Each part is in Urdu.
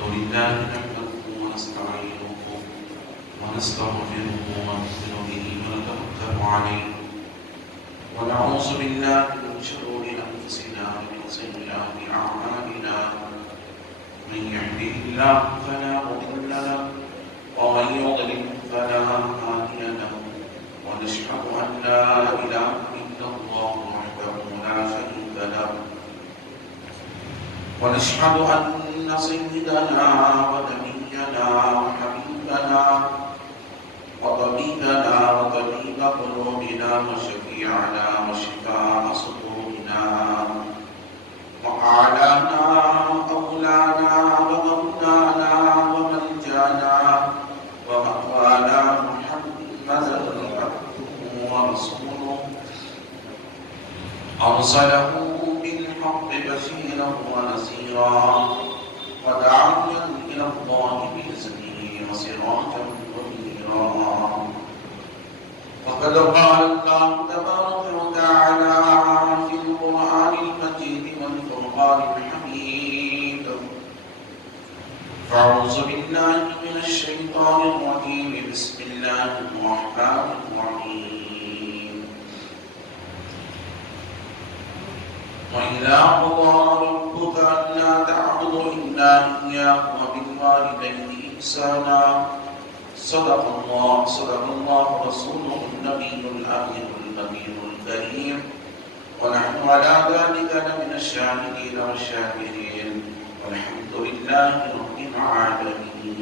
لله نحمده ونستعينه ونستغفره ونؤمن به ونتوكل عليه ونعوذ بالله من شرور أنفسنا ومن سيئات أعمالنا من يهده الله فلا مضل له ومن يضلل فلا هادي له ونشهد أن لا إله إلا الله وحده لا شريك له ونشهد أن سيدنا ونبينا وحبيبنا وطبيبنا وطبيب قلوبنا وشفيعنا وشفاء صدورنا وأعلانا وأولانا ومولانا وملجانا ومأوانا محمدا عبده ورسوله أرسله بالحق بشيرا ونذيرا وداعيا إلى الله بإذنه وسراجا منيرا وقد قال الله تبارك وتعالى في القرآن المجيد والفرقان الحميد فأعوذ بالله من الشيطان الرجيم بسم الله الرحمن الرحيم وإذا قضى ربك ألا تعبدوا إلا إياه وبالوالدين إحسانا صدق الله رسوله النبي الأمين النبي الكريم ونحن على ذلك لمن الشاهدين والشاكرين والحمد لله رب العالمين.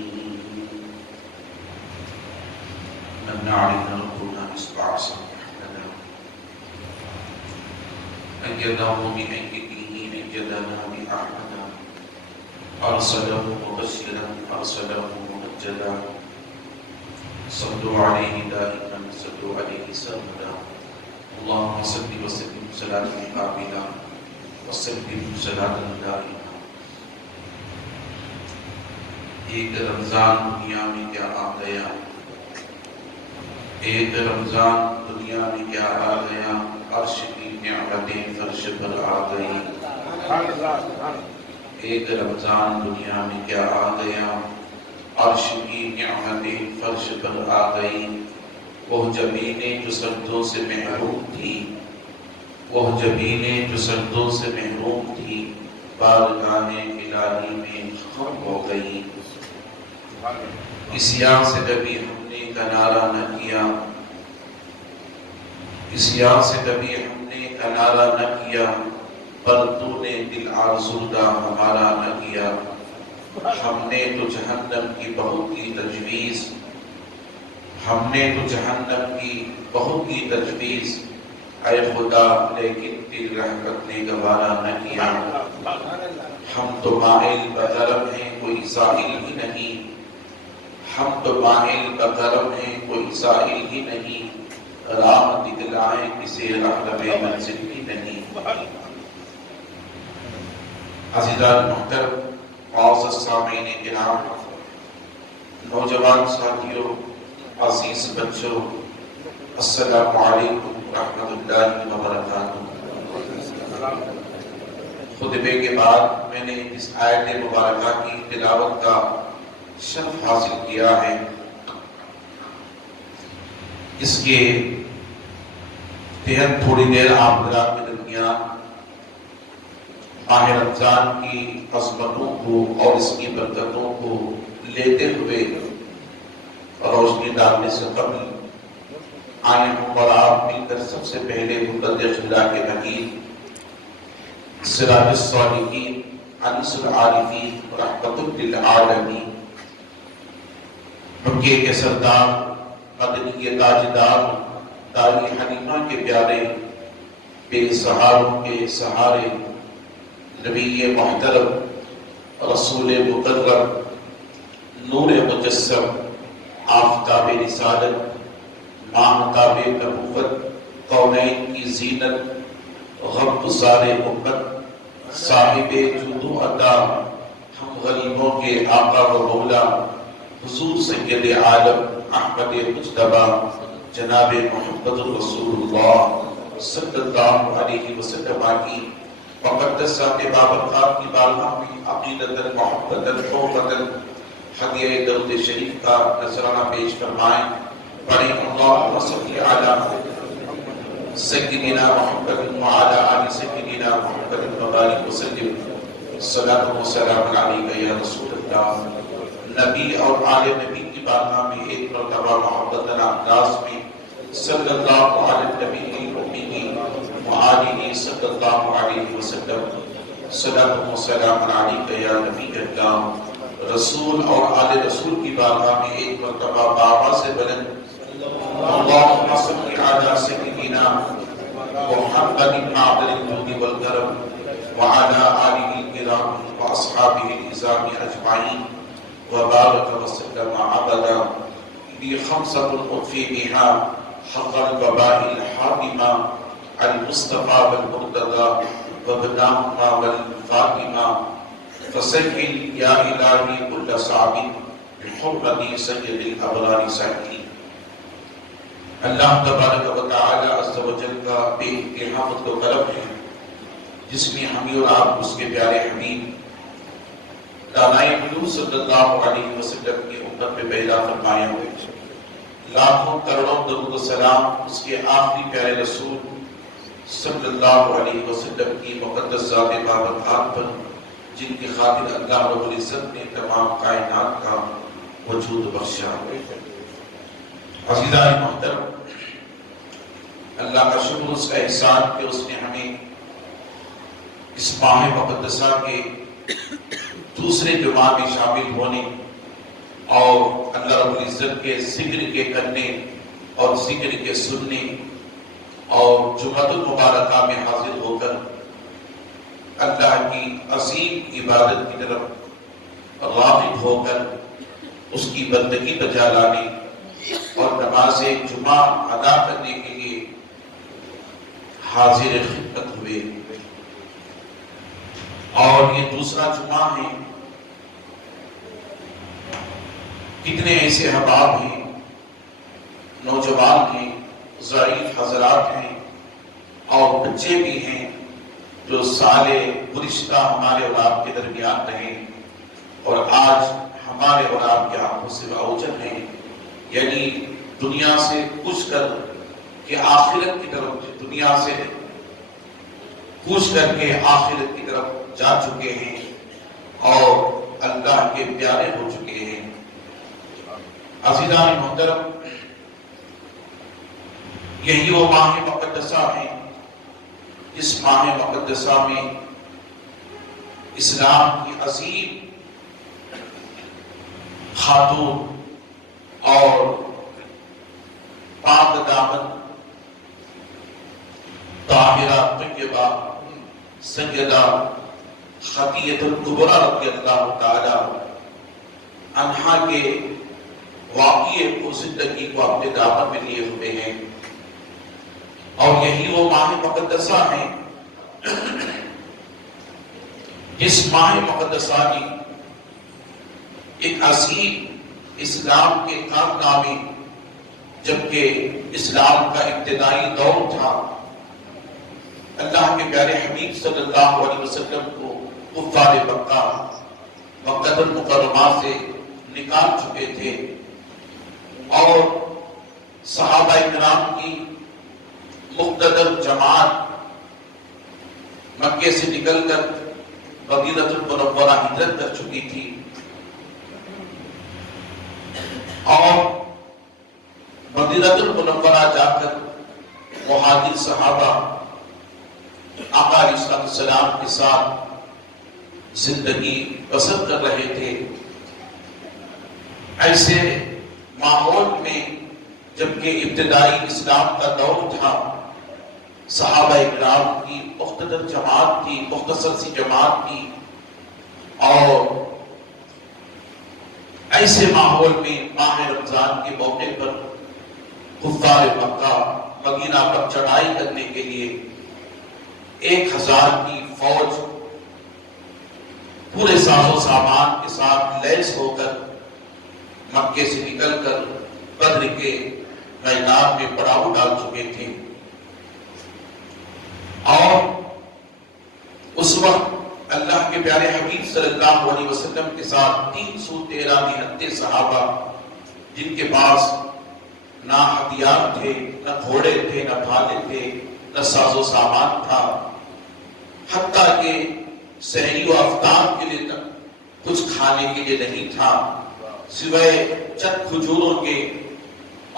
من علينا ربنا إصبع سبحانه أيده بأيده أيدنا بأحمد أرسله مبشرا أرسله ممجدا صلوا عليه دائما صلوا عليه سرمدا اللهم صل وسلم صلاة قابلة وسلم صلاة دائمة. ایک رمضان دنیا میں کیا آ گیا، ایک رمضان دنیا میں کیا آ گیا، عرش کی نعمتیں فرش پر آ گئی. ایک رمضان دنیا میں کیا آ گیا، عرش کی نعمتیں فرش پر آ گئی. وہ جبینیں جو سردوں سے محروم تھی، وہ جبینیں جو سردوں سے محروم تھی، بارگاہ الہی میں خم ہو گئی. اس یاد سے کبھی ہم نے کنارہ نہ کیا، اس یاد سے کبھی ہم نے کنارہ نہ کیا، پر تو نے دل آزودہ ہمارا نہ کیا. ہم نے تو جہنم کی بہت کی تجویز، ہم نے تو جہنم کی بہت کی تجویز، اے خدا لیکن تیری رحمت نے گوارا نہ کیا. ہم تو مائل بطرف ہیں کوئی سائل ہی نہیں، ہم تو مائل بطرف ہیں کوئی سائل ہی نہیں، راہ دکھلائیں کسے رہنم منزل ہی نہیں. عزیزان محترم، معزز سامعین کرام، نوجوان ساتھیوں، عزیز بچوں، السلام علیکم ورحمۃ اللہ وبرکاتہ. خطبے کے بعد میں نے اس آیت مبارکہ کی تلاوت کا شرف حاصل کیا ہے. اس کے تحت تھوڑی دیر آپ حضرات کے درمیان ماہ رمضان کی عظمتوں کو اور اس کی برکتوں کو لیتے ہوئے روشنی ڈالنے سے قبل آئیں اور آپ مل کر سب سے پہلے مقدس خدا کے حکیم سراج الصالحین انیس العارفین رحمت للعالمین مکے کے سردار مدنی کے تاجدار داری حلیمہ کے پیارے بے سہاروں کے سہارے نبی محترم رسول مکرم نور مجسم آفتاب رسالت ماہتاب نبوت کونین کی زینت غم گسار امت صاحب جود و عطا ہم غریبوں کے آقا و مولا حضور سید عالم احمد مجتبی جناب محمد رسول اللہ صلی اللہ علیہ وسلم کی مقدس ذات بابرکات کی بارگاہ میں عقیدتاً محبتاً توبتاً ہدیہ درود شریف کا نذرانہ پیش فرمائیں. پڑھیں اللہم صلی علی سیدنا محمد وعلی آل سیدنا محمد وبارک وسلم. صلاۃ و سلام علیک یا رسول اللہ. نبی اور آل نبی کی بارگاہ میں ایک مرتبہ محبتاً انداز میں صلی اللہ علیہ نبی الامین وآلہ صلی اللہ علیہ وسلم. صلاۃ و سلام علیک یا نبی اللہ. رسول اور آل رسول کی بارگاہ میں ایک مرتبہ بآواز بلند اللہم صلی علی سیدنا محمد بن عبد الجود والکرم وعلی آلہ الکرام واصحابہ العظام اجمعین وبارک وسلم عبدا بخمسۃ اطفی بها حق الوباء الحاکمہ المصطفى والمرتضى وابنهما والفاطمہ. فسجل یا الہی کل صعب بحرمت سید الابرار سعید. اللہ تبارک و تعالی عز و جل کا بے انتہا فضل و کرم ہے جس میں ہمیں اور آپ اس کے پیارے حبیب دانائے قلوب صلی اللہ علیہ وسلم کی امت پہ پیدا فرمایا ہوئے. لاکھوں کروڑوں درود و سلام اس کے آخری پیارے رسول صلی اللہ علیہ وسلم کی مقدس ذات بابرکات پر جن کی خاطر اللہ رب العزت نے تمام کائنات کا وجود بخشا. عزیزان محترم، اللہ کا شکر اس کا احسان کہ اس نے ہمیں اس ماہ مقدسہ کے دوسرے جمعہ میں شامل ہونے اور اللہ رب العزت کے ذکر کے کرنے اور ذکر کے سننے اور جمعۃ المبارکہ میں حاضر ہو کر اللہ کی عظیم عبادت کی طرف راغب ہو کر اس کی بندگی بجا لانے اور نماز جمعہ ادا کرنے کے لیے حاضر خدمت ہوئے. اور یہ دوسرا جمعہ ہے. کتنے ایسے احباب ہیں، نوجوان ہیں، ضعیف حضرات ہیں اور بچے بھی ہیں جو سال گزشتہ ہمارے اور آپ کے درمیان رہے اور آج ہمارے اور آپ کے آنکھوں سے اوجھل ہیں. یعنی دنیا سے کوچ کر کے آخرت کی طرف، دنیا سے کوچ کر کے آخرت کی طرف جا چکے ہیں اور اللہ کے پیارے ہو چکے ہیں. عزیزان محترم، یہی وہ ماہ مقدسہ ہیں. اس ماہ مقدسہ میں اسلام کی عظیم خاتون اور پاک دامن طاہرہ طیبہ سیدہ خدیجہ الکبریٰ رضی اللہ تعالی عنہا کے واقعے کو، زندگی کو اپنے دامن میں لیے ہوئے ہیں. اور یہی وہ ماہ مقدسہ ہیں جس ماہ مقدسہ میں ایک عظیم اسلام کے کارنامے، جبکہ اسلام کا ابتدائی دور تھا، اللہ کے پیارے حبیب صلی اللہ علیہ وسلم کو کفار مکہ مکہ المکرمہ سے نکال چکے تھے اور صحابہ کرام کی مقتدر جماعت مکے سے نکل کر مدینہ المنورہ ہجرت کر چکی تھی. اور مدینہ المنورہ جا کر مہاجر صحابہ آقا علیہ السلام کے ساتھ زندگی بسر کر رہے تھے. ایسے ماحول میں جبکہ ابتدائی اسلام کا دور تھا، صحابہ اکرام کی مختصر جماعت تھی، مختصر سی جماعت تھی، اور ایسے ماحول میں ماہ رمضان کے موقع پر کفار مکہ مدینہ پر چڑھائی کرنے کے لیے 1000 کی فوج پورے ساز و سامان کے ساتھ لیس ہو کر مکے سے نکل کر بدر کے میدان میں پڑاؤ ڈال چکے تھے. اور اس وقت اللہ کے پیارے حبیب صلی اللہ علیہ وسلم کے ساتھ 313 نہتے صحابہ، جن کے پاس نہ ہتھیار تھے، نہ گھوڑے تھے، نہ بھالے تھے، نہ ساز و سامان تھا، حتیٰ کہ سحری و افطار کے لیے تک کچھ کھانے کے لیے نہیں تھا، سوائے چند کھجوروں کے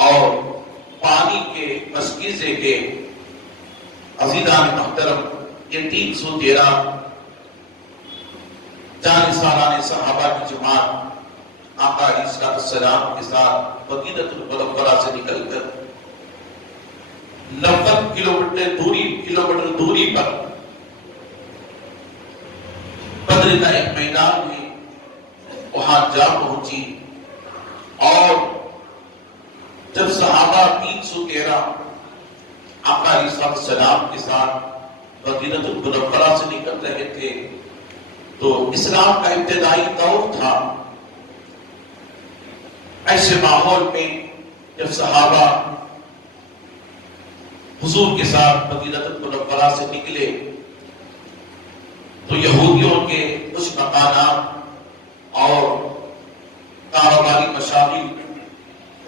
اور پانی کے مشکیزے کے۔ عزیزان محترم، یہ 313 جان سالان صحابہ کی جماعت آقا علیہ السلام کے ساتھ مدینۃ المنورہ سے نکل کر 90 کلومیٹر دوری پر بدر کا ایک میدان میں وہاں جا پہنچی، اور جب صحابہ 313 آقا علیہ السلام کے ساتھ مدینۃ المنورہ سے نکل رہے تھے تو اسلام کا ابتدائی دور تھا۔ ایسے ماحول میں جب صحابہ حضور کے ساتھ مدینۃ المنورہ سے نکلے تو یہودیوں کے کچھ مکانات اور کاروباری مشاغل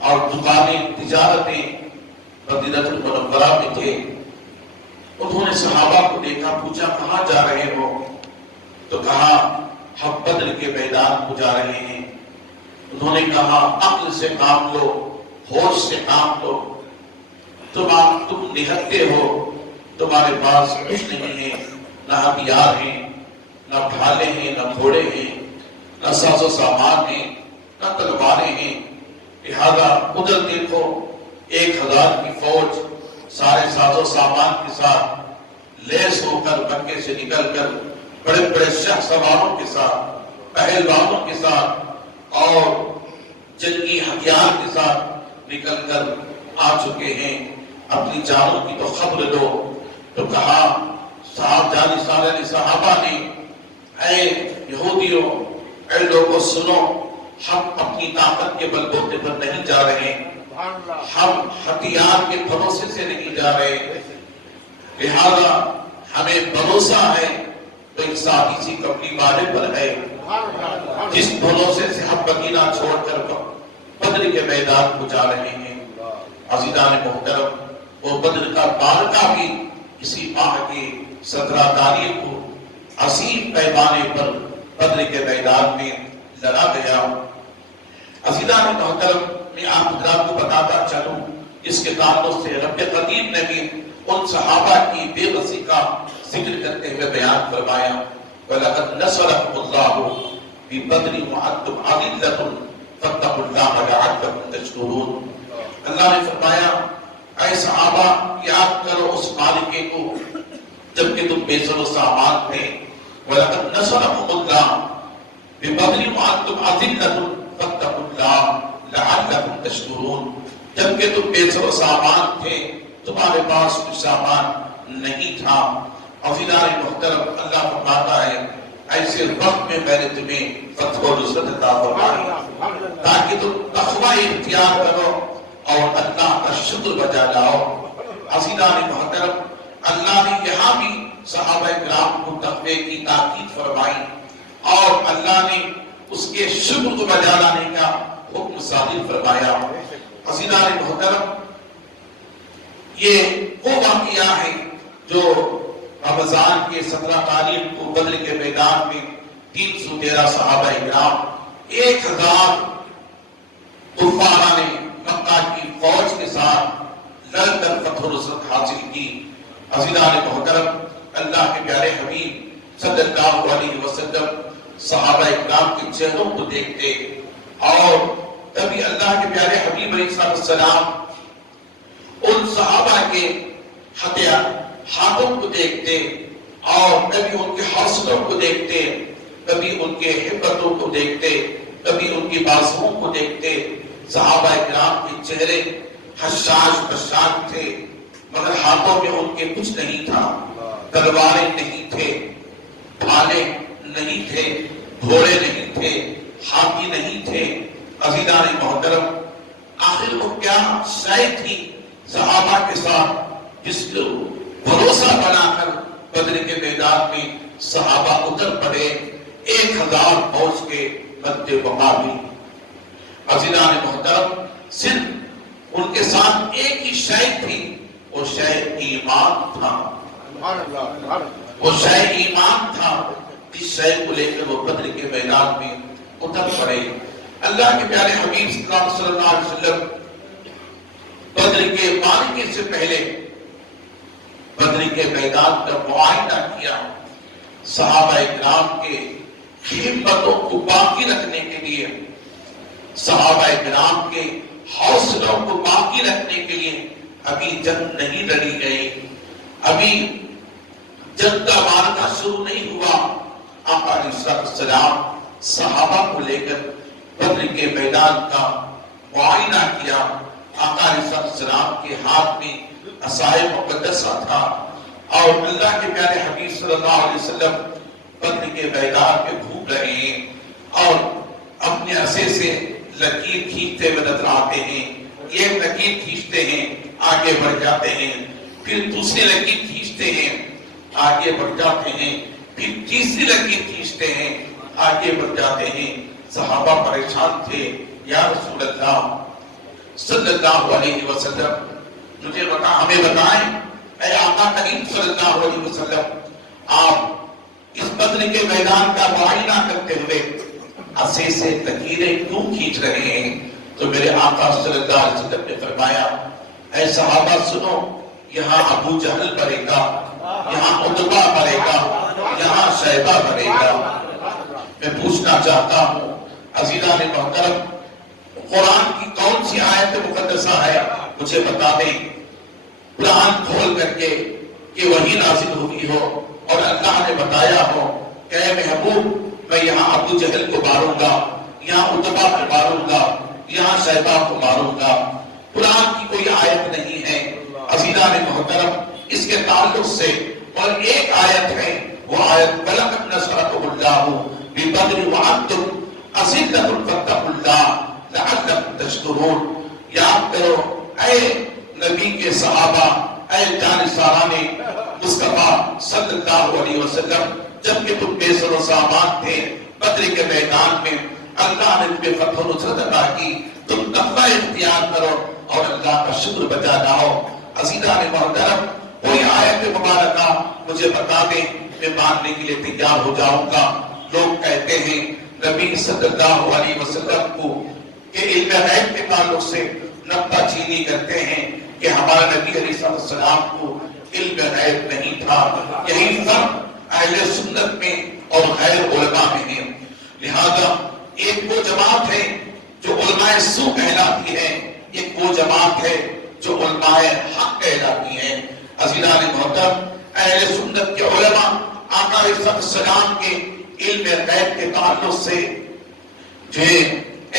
اور دکانیں، تجارتیں مدینۃ المنورہ میں تھے۔ انہوں نے صحابہ کو دیکھا، پوچھا کہاں جا رہے ہو؟ تو کہا ہم بدر کے میدان کو جا رہے ہیں۔ انہوں نے کہا عقل سے کام لو، ہوش سے کام لو، تم نہتے ہو، تمہارے پاس کچھ نہیں ہے، نہ ہتھیار ہیں، نہ ڈھالے ہیں، نہ گھوڑے ہیں، نہ ساز و سامان ہیں، نہ تلواریں ہیں، لہذا ادھر دیکھو 1000 کی فوج سارے ساز و سامان کے ساتھ لیس ہو کر مکے سے نکل کر بڑے بڑے شہ سواروں کے ساتھ، پہلوانوں کے ساتھ اور جنگی ہتھیار کے ساتھ نکل کر آ چکے ہیں، اپنی جانوں کی تو خبر لو۔ تو کہا صاحب جانی سارے صحابہ نے، اے یہودیوں، اے لوگوں سنو، ہم اپنی طاقت کے بل بوتے پر نہیں جا رہے، ہم ہتھیار کے بھروسے سے نہیں جا رہے، لہذا ہمیں بھروسہ ہے تو ایک سادی سی کپڑی والے پر ہے، جس بھروسے سے ہم مدینہ چھوڑ کر بدر کے میدان کو جا رہے ہیں۔ عزیزان محترم، وہ بدر کا معرکہ بھی اسی ماہ کی 17 تاریخ کو عظیم پیمانے پر بدر کے میدان میں لڑا گیا۔ عزیزان محترم، میں آپ حضرات کو بتاتا چلوں، اس کے تعلق سے رب قدیر نے بھی ان صحابہ کی بے بسی کا ذکر کرتے ہوئے بیان فرمایا، وَلَقَدْ نَصَرَكُمُ اللَّهُ بِبَدْرٍ وَأَنْتُمْ أَذِلَّةٌ فَاتَّقُوا اللَّهَ لَعَلَّكُمْ تَشْكُرُونَ۔ اللہ نے فرمایا، اے صحابہ یاد کرو اس معرکے کو جبکہ تم بے سر و سامان تھے، وَلَقَدْ نَصَرَكُمُ اللَّهُ بِبَدْرٍ وَأَنْتُمْ أَذِلَّةٌ فَاتَّقُوا اللَّهَ لَعَلَّكُمْ تَشْكُرُونَ۔ جبکہ تم بے سر و سامان تھے، تمہارے پاس کچھ سامان نہیں تھا۔ عزیزان محترم، اللہ فرماتا ہے ایسے وقت میں میں نے تمہیں فتح و نصرت عطا فرمائی تاکہ تم تقوی اختیار کرو اور اللہ کا شکر بجا لاؤ۔ عزیزان محترم، اللہ نے یہاں بھی صحابہ کرام کو تقوی کی تاکید فرمائی اور اللہ نے اس کے شکر کو بجا لانے کا حکم صادر فرمایا۔ عزیزان محترم، یہ وہ واقعہ ہے جو رمضان کے 17 تاریخ کو بدر کے میدان میں 313 صحابہ کرام 1000 کفارہ نے مکہ کی فوج کے ساتھ لڑ کر فتح و نصرت حاصل کی۔ عزیزان محترم، اللہ کے پیارے حبیب صلی اللہ علیہ وسلم صحابہ کرام کے چہروں کو دیکھتے اور کبھی اللہ کے پیارے حبیب علیہ السلام ان صحابہ کے ہاتھوں کو دیکھتے اور کبھی ان کے حوصلوں کو دیکھتے، کبھی ان کے ہمتوں کو دیکھتے، کبھی ان کی بازوؤں کو دیکھتے۔ صحابہ کرام کے چہرے حشاش بشاش تھے، مگر ہاتھوں میں ان کے کچھ نہیں تھا، تلواریں نہیں تھے، بھالے نہیں تھے، گھوڑے نہیں تھے، ہاتھی نہیں تھے۔ عزیزان محترم، آخر وہ کیا شے تھی صحابہ کے ساتھ جس کو بھروسہ بنا کر بدر کے میدان میں صحابہ اتر پڑے 1000 فوج کے مد مقابل. عزیزان محترم، صرف ان کے ساتھ ایک ہی شے تھی، وہ شے ایمان تھا. وہ شے ایمان تھا. اس شے کو لے کر وہ بدر کے میدان میں اتر پڑے. اللہ کے پیارے حبیب صلی اللہ علیہ وسلم بدر کے معرکے سے پہلے بدر کے میدان کا معائنہ کیا. صحابہ کرام کے ہمتوں کو باقی رکھنے کے لیے، صحابہ کرام کے حوصلوں کو باقی رکھنے کے لیے ابھی جنگ نہیں لڑی گئی، ابھی جنگ کا معرکہ شروع نہیں ہوا. آقا علیہ السلام صحابہ کو لے کر بدر کے میدان کا معائنہ کیا. آقا علیہ السلام کے ہاتھ میں عصائے مقدسہ تھا اور اللہ کے پیارے حبیب صلی اللہ علیہ وسلم بدر کے میدان میں گھوم رہے ہیں اور اپنے عصے سے لکیر کھینچتے ہوئے نظر آتے ہیں. ایک لکیر کھینچتے ہیں، آگے بڑھ جاتے ہیں، پھر دوسری لکیر کھینچتے ہیں، آگے بڑھ جاتے ہیں، پھر تیسری لکیر کھینچتے ہیں، آگے بڑھ جاتے ہیں. صحابہ پریشان تھے. یا رسول اللہ صلی اللہ علیہ وسلم، مجھے ہمیں بتائیں، اے آقا کریم صلی اللہ علیہ وسلم، آپ اس بدر کے میدان کا معائنہ کرتے ہوئے عصے سے لکیریں کیوں کھینچ رہے ہیں؟ تو میرے آقا صلی اللہ علیہ وسلم نے فرمایا، اے صحابہ سنو، یہاں ابو جہل مرے گا، یہاں عتبہ مرے گا، یہاں شیبہ مرے گا. میں پوچھنا چاہتا ہوں عزیزان محترم، قرآن کی کون سی آیت مقدسہ ہے؟ مجھے بتا دیں. قرآن کھول کر کے کہ وہی نازل ہوئی ہو اور اللہ نے بتایا ہو کہ اے محبوب، میں یہاں ابو جہل کو ماروں گا، یہاں عتبہ کو ماروں گا، یہاں شیبہ کو ماروں گا. قرآن کی کوئی آیت نہیں ہے عزیزان محترم اس کے تعلق سے. اور ایک آیت ہے، وہ آیت وَلَقَدْ نَصَرَكُمُ اللَّهُ بِبَدْرٍ وَأَنْتُمْ أَذِلَّةٌ فَاتَّقُوا اللَّهَ لَعَلَّكُمْ تَشْكُرُونَ. یاد کرو اے نبی کے صحابہ، اے جانثاران مصطفیٰ صلی اللہ علیہ وسلم، جب کہ تم بے سر و سامان تھے بدر کے میدان میں، اللہ نے تمہیں فتح و نصرت عطا کی. تم تقوی اختیار کرو اور اللہ کا شکر بجا لاؤ. عزیزان محترم، کوئی آیت مبارکہ مجھے بتا دیں، میں ماننے کے لیے تیار ہو جاؤں گا. لوگ کہتے ہیں نبی صلی اللہ علیہ وسلم کو کہ علم غیب کے تعلق سے نکتہ چینی کرتے ہیں کہ ہمارا نبی علیہ السلام کو علم غیب نہیں تھا. یہی فرق اہل سنت میں اور غیر علماء میں ہے. لہذا ایک وہ جماعت ہے جو علماء سو کہلاتی ہے، ایک وہ جماعت ہے جو علماء حق کہلاتی ہے. عزیزان محترم، اہل سنت کے علماء آقا علیہ السلام کے علم غیب کے تعلق سے جو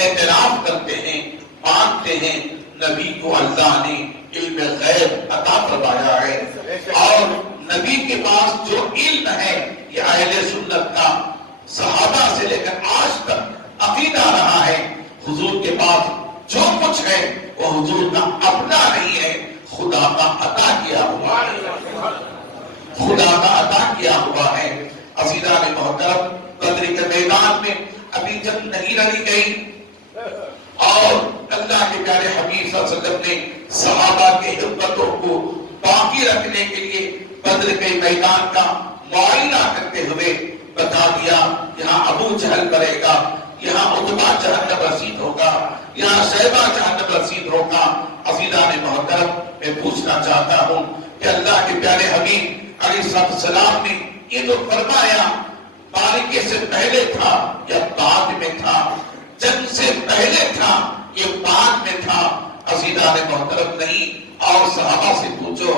اعتراف کرتے ہیں، مانتے ہیں نبی کو اللہ نے علم غیب عطا فرمایا ہے. اور نبی کے پاس جو علم ہے یہ اہل سنت کا صحابہ سے لے کر آج تک عقیدہ رہا ہے. حضور کے پاس جو کچھ ہے وہ حضور کا اپنا نہیں ہے، خدا کا عطا کیا ہوا ہے، خدا کا عطا کیا ہوا ہے. عزیزان محترم، بدر کے میدان میں ابھی جنگ نہیں لڑی گئی اور اللہ کے پیارے حبیب صلی اللہ علیہ وسلم نے صحابہ کے ہمتوں کو باقی رکھنے کے لیے بدر کے میدان کا معائنہ کرتے ہوئے بتا دیا، یہاں ابو جہل کرے گا، یہاں عتبہ جہنم رسید ہوگا، یہاں شیبہ جہنم رسید ہوگا. عزیزان محترم، میں پوچھنا چاہتا ہوں کہ اللہ کے پیارے حبیب علیہ السلام نے یہ جو فرمایا معرکے سے پہلے تھا یا بعد میں تھا؟ جنگ سے پہلے تھا یہ بعد میں تھا؟ عزیزان محترم نہیں. اور صحابہ سے پوچھو،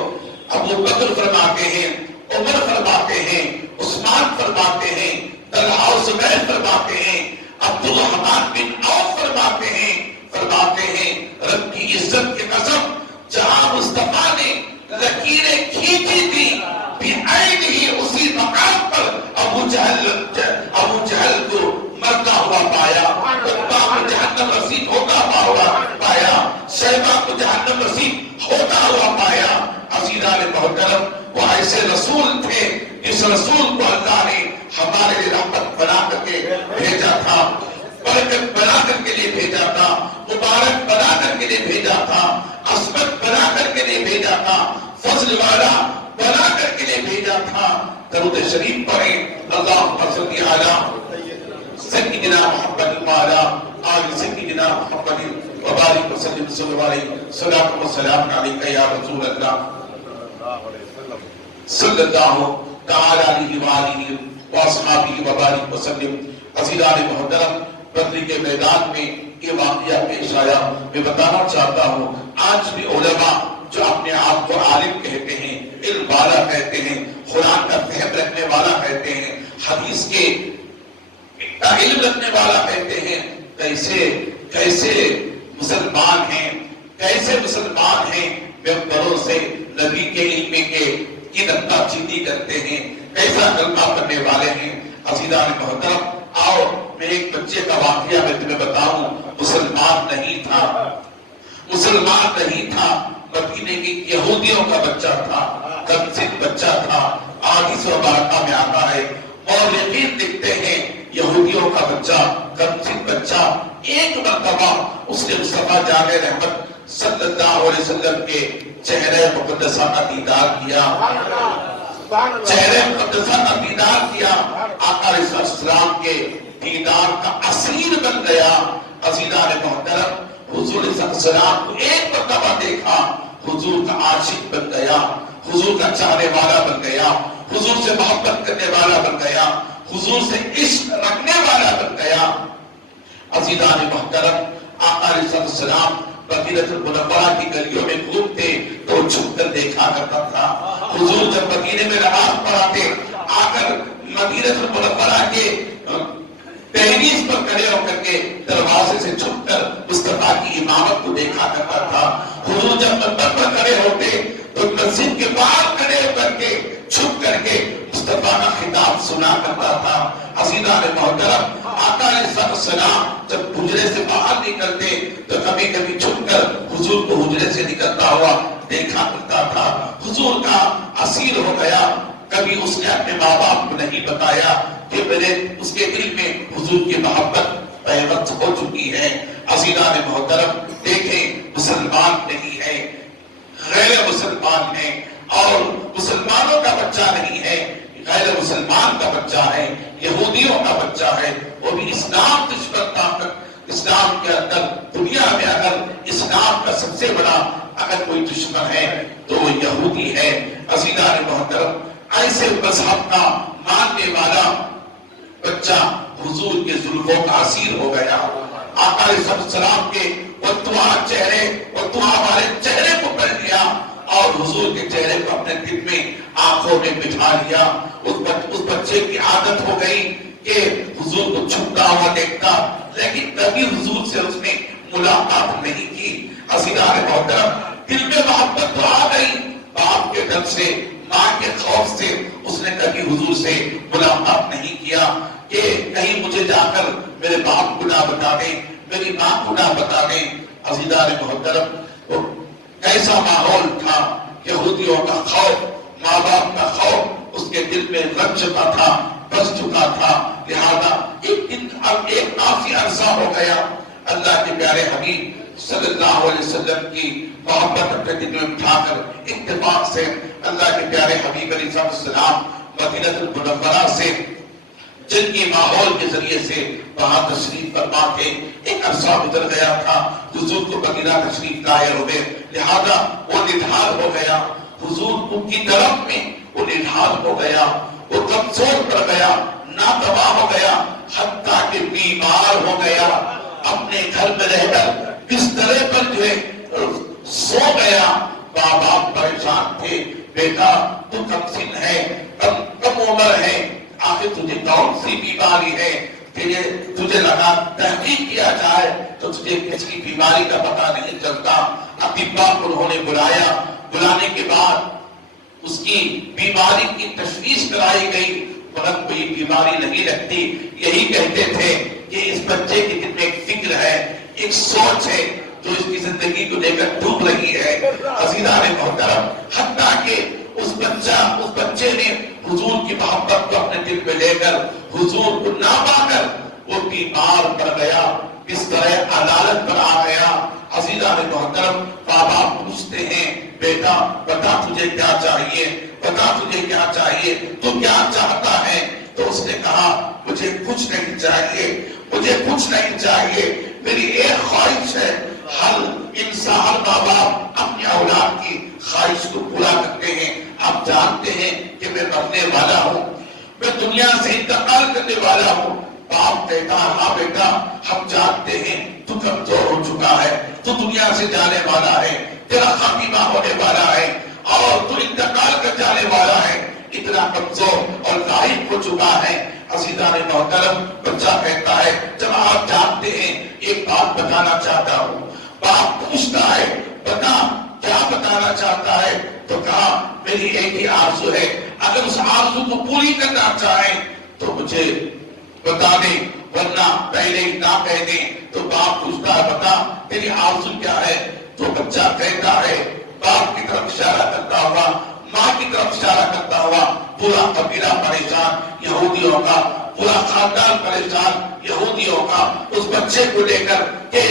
ابو بکر فرماتے ہیں، عمر فرماتے ہیں، عثمان فرماتے ہیں، طلحہ و زبیر فرماتے ہیں، عبد الرحمن بن عوف فرماتے ہیں رب کی عزت کی قسم، جہاں مصطفیٰ نے لکیریں کھینچی تھی بعین ہی اسی مقام پر ابو جہل کو مرتا ہوا پایا، عتبہ کو جہنم رسید ہوتا ہوا پایا، شیبہ کو جہنم رسید ہوتا ہوا پایا. عزیزان محترم، وہ ایسے رسول تھے جس رسول کو اللہ نے بنا کر کے لیے بھیجا تھا، مبارک بنا کر کے لیے بھیجا تھا، عصمت بنا کر کے لیے بھیجا تھا، فضل والا بنا کر کے لیے بھیجا تھا۔ درود شریف پڑھیں، اللہم صلی علی سیدنا محمد وعلی آل سیدنا محمد وبارک وسلم صلی اللہ علیہ صلاۃ و سلام علیک یا رسول اللہ صلی اللہ تعالی علیہ وآلہ واصحابہ وبارک وسلم۔ عزیزان محترم، بدر کے میدان میں یہ واقعہ پیش آیا۔ میں بتانا چاہتا ہوں، آج بھی علماء جو اپنے آپ کو عالم کہتے ہیں، علم والا کہتے ہیں، قرآن کا فہم رکھنے والا کہتے ہیں، حدیث کے علم رکھنے والا کہتے ہیں، کیسے مسلمان ہیں، کیسے مسلمان ہیں، ممبروں سے نبی کے علم کی نقطہ چینی کرتے ہیں، کیسا کلمہ پڑھنے والے ہیں۔ عزیزان محترم، آؤ میں ایک بچے کا واقعہ میں تمہیں بتاؤں۔ مسلمان نہیں تھا، مدینے کی یہودیوں کا بچہ تھا، کمسن بچہ تھا۔ حدیث مبارکہ میں آتا ہے اور یقین لکھتے ہیں یہودیوں کا بچہ، کمسن بچہ، ایک مرتبہ اس نے مصطفیٰ جان رحمت صلی اللہ علیہ وسلم کے چہرے مقدسہ کا دیدار کیا، چہرے مقدسہ کا دیدار کیا، آقا علیہ السلام کے دیدار کا اسیر بن گیا۔ عزیزان محترم، حضور صلی اللہ علیہ وسلم کو ایک مرتبہ دیکھا، حضور کا عاشق بن گیا، حضور کا چاہنے والا بن گیا، حضور سے محبت کرنے والا بن گیا، حضور سے عشق رکھنے والا بن گیا۔ عزیزان محترم، آقا علیہ السلام مدینہ المنورہ کی گلیوں میں گھومتے تو چھپ کر دیکھا کرتا تھا۔ حضور جب مدینے میں نماز پڑھاتے، آ کر مدینہ المنورہ کے دہلیز پر کھڑے ہو کر کے دروازے سے چھپ کر مصطفیٰ کی امامت کو دیکھا کرتا تھا۔ حضور جب منبر پر کھڑے ہوتے تو مسجد کے باہر کھڑے ہو کر کے چھپ کر کے مصطفیٰ کا خطاب سنا کرتا تھا۔ عزیزان محترم، آقا علیہ السلام جب حجرے سے باہر نکلتے تو کبھی کبھی چھپ کر حضور کو حجرے سے نکلتا ہوا دیکھا کرتا تھا۔ حضور کا اسیر ہو گیا۔ کبھی اس نے اپنے ماں باپ کو نہیں بتایا کہ میرے اس کے دل میں حضور کی محبت پیوست ہو چکی ہے۔ عزیزان محترم، دیکھیں، مسلمان نہیں ہے، غیر مسلمان ہے، اور مسلمانوں کا بچہ نہیں ہے، غیر مسلمان کا بچہ ہے، یہودیوں کا بچہ ہے، وہ بھی اسلام دشمن طاقت۔ اسلام کے اندر دنیا میں اگر اسلام کا سب سے بڑا اگر کوئی دشمن ہے تو وہ یہودی ہے۔ عزیزان محترم، ایسے مذہب کا ماننے والا بچہ حضور کے زلفوں کا اسیر ہو گیا۔ آقا علیہ السلام کے وہ ہمارے چہرے کو پڑھ لیا اور حضور کے چہرے کو اپنے دل میں آنکھوں میں بٹھا لیا۔ اس بچے کی عادت ہو گئی کہ حضور کو چھپتا ہوا دیکھتا، لیکن کبھی حضور سے اس نے ملاقات نہیں کی۔ عزیزان محترم، دل میں محبت تو آ گئی، باپ کے ڈر سے، ماں کے خوف سے اس نے کبھی حضور سے ملاقات نہیں کیا کہ کہیں مجھے جا کر میرے باپ کو نہ بتا دیں، میری ماں کو نہ بتا دیں۔ عزیزان محترم، وہ کیسا ماحول تھا، یہودیوں کا خوف، ماں باپ کا خوف اس کے دل میں رچ چکا تھا، بس چکا تھا۔ لہذا ایک دن اب ایک کافی عرصہ ہو گیا، اللہ کے پیارے حبیب صلی اللہ علیہ وسلم کی محبت اپنے دل میں اٹھا کر اتفاق سے اللہ کے پیارے حبیب علیہ السلام مدینہ المنورہ سے جنگی ماحول کے ذریعے سے وہاں تشریف فرما تھے۔ ایک عرصہ گزر گیا تھا، حضور کو مدینہ تشریف لائے ہوئے، لہذا وہ نڈھال ہو گیا، حضور ان کی طرف میں وہ نڈھال ہو گیا، وہ کمزور پڑ گیا، ناتواں ہو گیا، حتیٰ کہ بیمار ہو گیا۔ اپنے گھر میں رہ کر بسترے پر جو ہے سو گیا۔ ماں باپ پریشان تھے، بیٹا تو کم سن ہے، کم عمر ہے، آخر تجھے کون سی بیماری ہے؟ تجھے لگا تحقیق کیا جائے تو تجھے کس کی بیماری کا پتہ نہیں چلتا۔ اطباء کو انہوں نے بلایا، بلانے کے بعد اس کی بیماری کی تشخیص کرائی گئی، مگر کوئی بیماری نہیں لگتی۔ یہی کہتے تھے کہ اس بچے کے دل میں ایک فکر ہے، ایک سوچ ہے جو اس کی زندگی کو لے کر ڈوب رہی ہے۔ عزیزان محترم، حتیٰ کہ اس بچے نے حضور کی محبت کو اپنے دل میں لے کر حضور کو نہ پا کر وہ بیمار پڑ گیا، تجھے کیا چاہیے، بتا تجھے کیا چاہیے، تو کیا چاہتا ہے؟ تو اس نے کہا مجھے کچھ نہیں چاہیے، مجھے کچھ نہیں چاہیے، میری ایک خواہش ہے۔ ہر انسان، ہر ماں باپ اپنی اولاد کی خواہش کو پورا کرتے ہیں۔ آپ جانتے ہیں کہ میں مرنے والا ہوں، میں دنیا سے انتقال کرنے والا ہوں۔ باپ کہتا ہاں بیٹا ہم جانتے ہیں تو کمزور ہو چکا ہے، تو دنیا سے جانے والا ہے، تیرا خاتمہ ہونے والا ہے اور تو انتقال کر جانے والا ہے، اتنا کمزور اور ضعیف ہو چکا ہے۔ عزیزان محترم، بچہ کہتا ہے جب آپ جانتے ہیں ایک بات بتانا چاہتا ہوں۔ باپ پوچھتا ہے بتا کیا بتانا چاہتا ہے؟ تو کہا میری ایک ہی آرزو ہے، اگر اس آرزو کو پوری کرنا چاہیں تو مجھے بتا دیں، ورنہ پہلے ہی نہ کہہ دیں۔ تو باپ پوچھتا ہے بتا تیری آرزو کیا ہے؟ تو بچہ کہتا ہے باپ کی طرف اشارہ کرتا ہوا، ماں کی طرف اشارہ کرتا ہوا، پورا قبیلہ پریشان یہودیوں کا، پورا خاندان پریشان یہودیوں کا، اس بچے کو لے کر کہ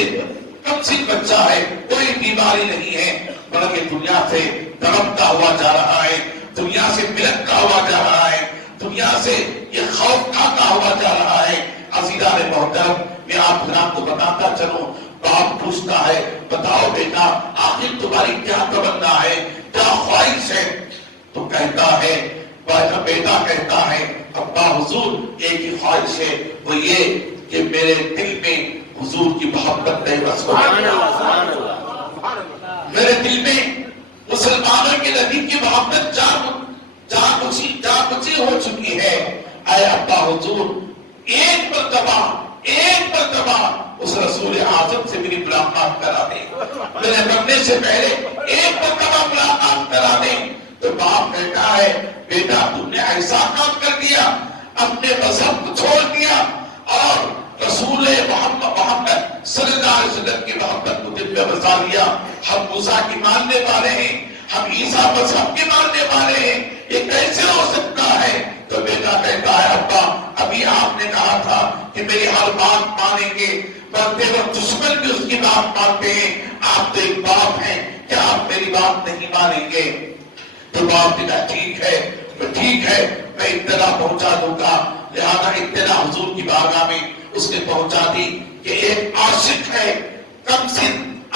کم سن بچہ ہے، کوئی بیماری نہیں ہے، مگر یہ دنیا سے تڑپتا ہوا جا رہا ہے، دنیا سے بلکتا ہوا جا رہا ہے، دنیا سے یہ خوف کھاتا ہوا جا رہا ہے۔ عزیزان محترم، میں آپ حضرات کو بتاتا چلوں، باپ پوچھتا ہے بتاؤ بیٹا آخر تمہاری کیا تمنا ہے، کیا خواہش ہے؟ تو کہتا ہے بیٹا کہتا ہے ابا حضور ایک ہی خواہش ہے، وہ یہ کہ میرے دل میں حضور کی محبت نہیں بس ہو، میرے دل میں مسلمانوں کے نبی کی محبت جان بوجھی ہو چکی ہے۔ اے ابا حضور ایک مرتبہ اس رسول اعظم سے میری ملاقات کرا دیں، میرے مرنے سے پہلے ایک مرتبہ ملاقات کرا دیں۔ تو باپ کہتا ہے بیٹا تم نے ایسا کام کر دیا، اپنے مذہب کو چھوڑ دیا اور رسول محمد صلی اللہ علیہ وسلم کی محبت کو دل میں بسا لیا۔ ہم موسیٰ کی ماننے والے ہیں، ہم عیسیٰ مذہب کے ماننے والے ہیں، یہ کیسے ہو سکتا ہے؟ تو بیٹا کہتا ہے ابا ابھی آپ نے کہا تھا کہ میری ہر بات مانیں گے، مرتے وقت دشمن بھی اس کی بات مانتے ہیں، آپ تو ایک باپ ہیں، کیا آپ میری بات نہیں مانیں گے؟ تو باپ نے کہا ٹھیک ہے میں اطلاع پہنچا دوں گا۔ لہذا اطلاع حضور کی بارگاہ میں اس نے پہنچا دی کہ ایک عاشق ہے، کم سن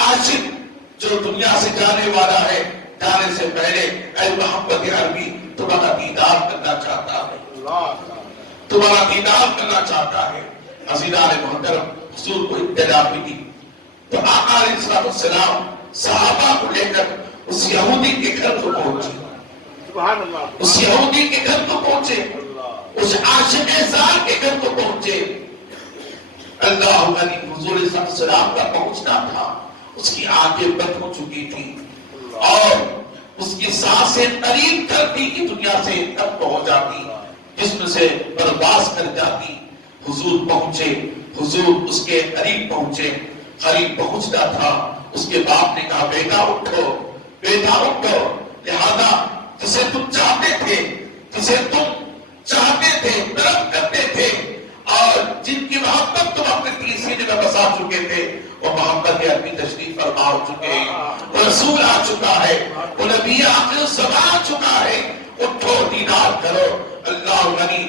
عاشق جو دنیا سے جانے والا ہے، جانے سے پہلے اے محمد عربی تمہارا دیدار کرنا چاہتا ہے، تمہارا دیدار کرنا چاہتا ہے۔ عزیزان محترم، حضور کو اطلاع ملی تو آقا علیہ السلام صحابہ کو لے کر اس یہودی کے گھر کو پہنچے، اس یہودی کے گھر کو پہنچے، اس عاشق زار کے گھر کو پہنچے۔ اللہ علیہ حضور صلی اللہ علیہ وسلم کا پہنچنا تھا، اس کی آنکھیں بند ہو چکی تھی اور اس کی سانسیں قریب کرتی کہ دنیا سے ختم ہو جاتی، جسم سے پرواز کر جاتی۔ حضور پہنچے، حضور اس کے قریب پہنچے، قریب پہنچتا تھا، اس کے باپ نے کہا بیٹا اٹھو، بیٹا اٹھو۔ لہذا جسے تم چاہتے تھے، جسے تم چاہتے تھے، طلب کرتے تھے اور جن کی محبت تم اپنے سینے میں بسا چکے تھے، وہ محمد عربی تشریف فرما ہو چکے ہیں، وہ رسول آ چکا ہے، وہ نبی آخر الزمان آ چکا ہے۔ اٹھو دیدار کرو۔ اللہ غنی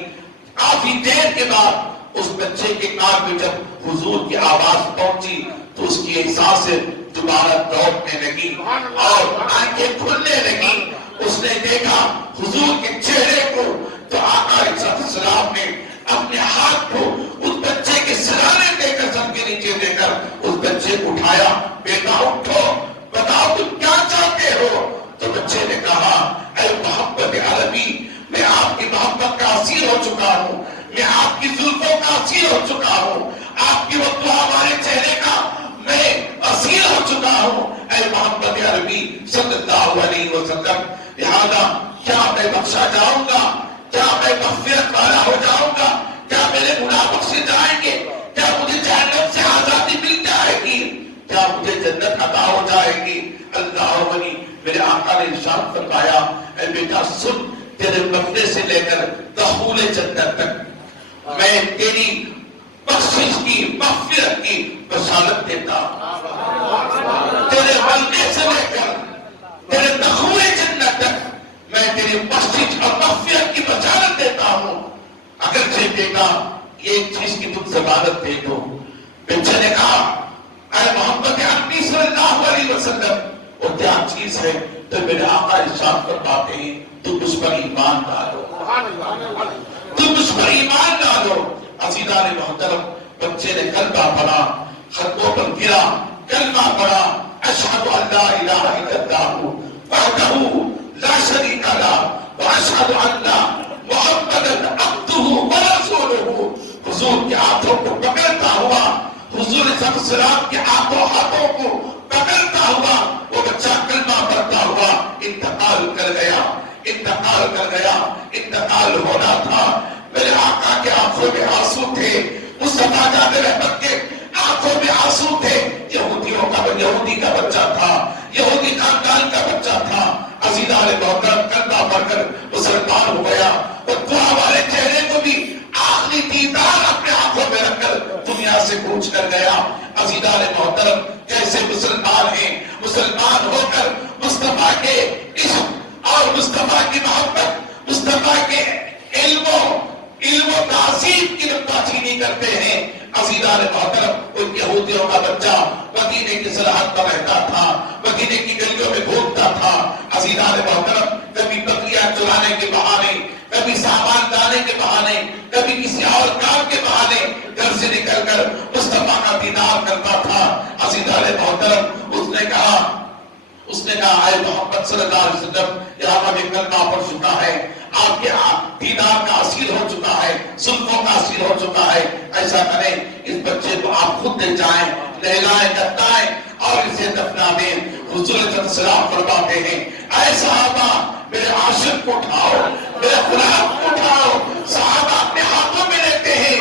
کافی دیر کے بعد اس بچے کے کان میں جب حضور کی آواز پہنچی تو اس کی احساس دوبارہ دوڑنے لگی اور آنکھیں کھلنے لگی۔ اس نے دیکھا حضور کے چہرے کو تو آقا علیہ السلام نے اپنے ہاتھ کو اس بچے کے سرانے دے کر سر کے نیچے دے کر اس بچے کو اٹھایا۔ بیٹا اٹھو، بتاؤ تم کیا چاہتے ہو؟ تو بچے نے کہا اے محمد عربی میں آپ کی محبت کا اسیر ہو چکا ہوں، میں آپ کی زلفوں کا اسیر ہو چکا ہوں، آپ کی وقت ہمارے چہرے کا میں اسیر ہو چکا ہوں اے محمد عربی صلی اللہ علیہ وسلم۔ لہذا کیا میں بخشا جاؤں گا؟ کیا میں مغفرت والا ہو جاؤں گا؟ کیا میرے گناہ بخشے جائیں گے؟ کیا مجھے جہنم سے آزادی مل جائے گی؟ کیا مجھے جنت عطا ہو جائے گی؟ اللہ ولی میرے آقا نے ارشاد فرمایا اے بیٹا سن، تیرے مرنے سے لے کر دخول جنت تک میں تیری بخشش کی، مغفرت کی بشارت دیتا ہوں۔ تیرے مرنے سے لے کر تیرے دخول جنت تک میں تیری مسجد اور مغفرت کی بشارت دیتا ہوں، اگرچہ بیٹا یہ ایک چیز کی تم ضمانت دے دو۔ بچے نے کہا اے محمد عربی صلی اللہ علیہ وسلم وہ کیا چیز ہے؟ تو میرے آقا ارشاد فرماتے ہیں تم اس پر ایمان ڈالو، تم اس پر ایمان ڈالو۔ عزیزان محترم، بچے نے کلمہ پڑھا، خطوں پر گرا، کلمہ پڑھا، اشہد ان لا الہ الا اللہ وحدہ لا شریک لہ واشہد ان محمدا عبدہ ورسولہ۔ حضور کے ہاتھوں کو پکڑتا ہوا، حضور صلی اللہ علیہ وسلم کے ہاتھوں کو پکڑتا ہوا وہ بچہ کلمہ پڑھتا ہوا انتقال کر گیا، انتقال کر گیا، انتقال ہونا تھا۔ میرے آقا کے آنکھوں میں آنسو تھے، مصطفیٰ جان رحمت کے آنکھوں میں آنسو تھے۔ یہودی کا بچہ تھا، یہودی خاندان کا بچہ تھا۔ عزیزان محترم، کلمہ پڑھ کر مسلمان ہو گیا۔ اور دعا والے چہرے کو بھی آخری دیدار اپنے آنکھوں میں رکھ کر دنیا سے کوچ کر گیا۔ عزیزان محترم، کیسے مسلمان ہیں، مسلمان ہو کر مصطفیٰ کے عشق اور مصطفیٰ کی محبت، مصطفیٰ کے علم و تعظیم کی نکتہ کرتے ہیں۔ عزیزان محترم، ان یہودیوں کا بچہ مدینے کی سرحد پر رہتا تھا، مدینے کی گلیوں میں گھومتا تھا۔ عزیزان محترم، کبھی بکریاں چرانے کے بہانے، کبھی سامان لانے کے بہانے، کبھی کسی اور کام کے بہانے گھر سے نکل کر مصطفیٰ کا دیدار کرتا تھا۔ عزیزان محترم، اس نے کہا اے محمد صلی اللہ علیہ وسلم، یہاں ہمیں کلمہ پڑھ چکا ہے، آپ کے دیدار کا حاصل ہو چکا ہے، زلفوں کا حاصل ہو چکا ہے، ایسا کریں اس بچے کو آپ خود لے جائیں، نہلائیں کتائیں اور اسے دفنا دیں۔ حضور صلی اللہ علیہ وسلم فرماتے ہیں اے صحابہ میرے عاشق کو اٹھاؤ، میرے غلام کو اٹھاؤ۔ صحابہ اپنے ہاتھوں میں لیتے ہیں،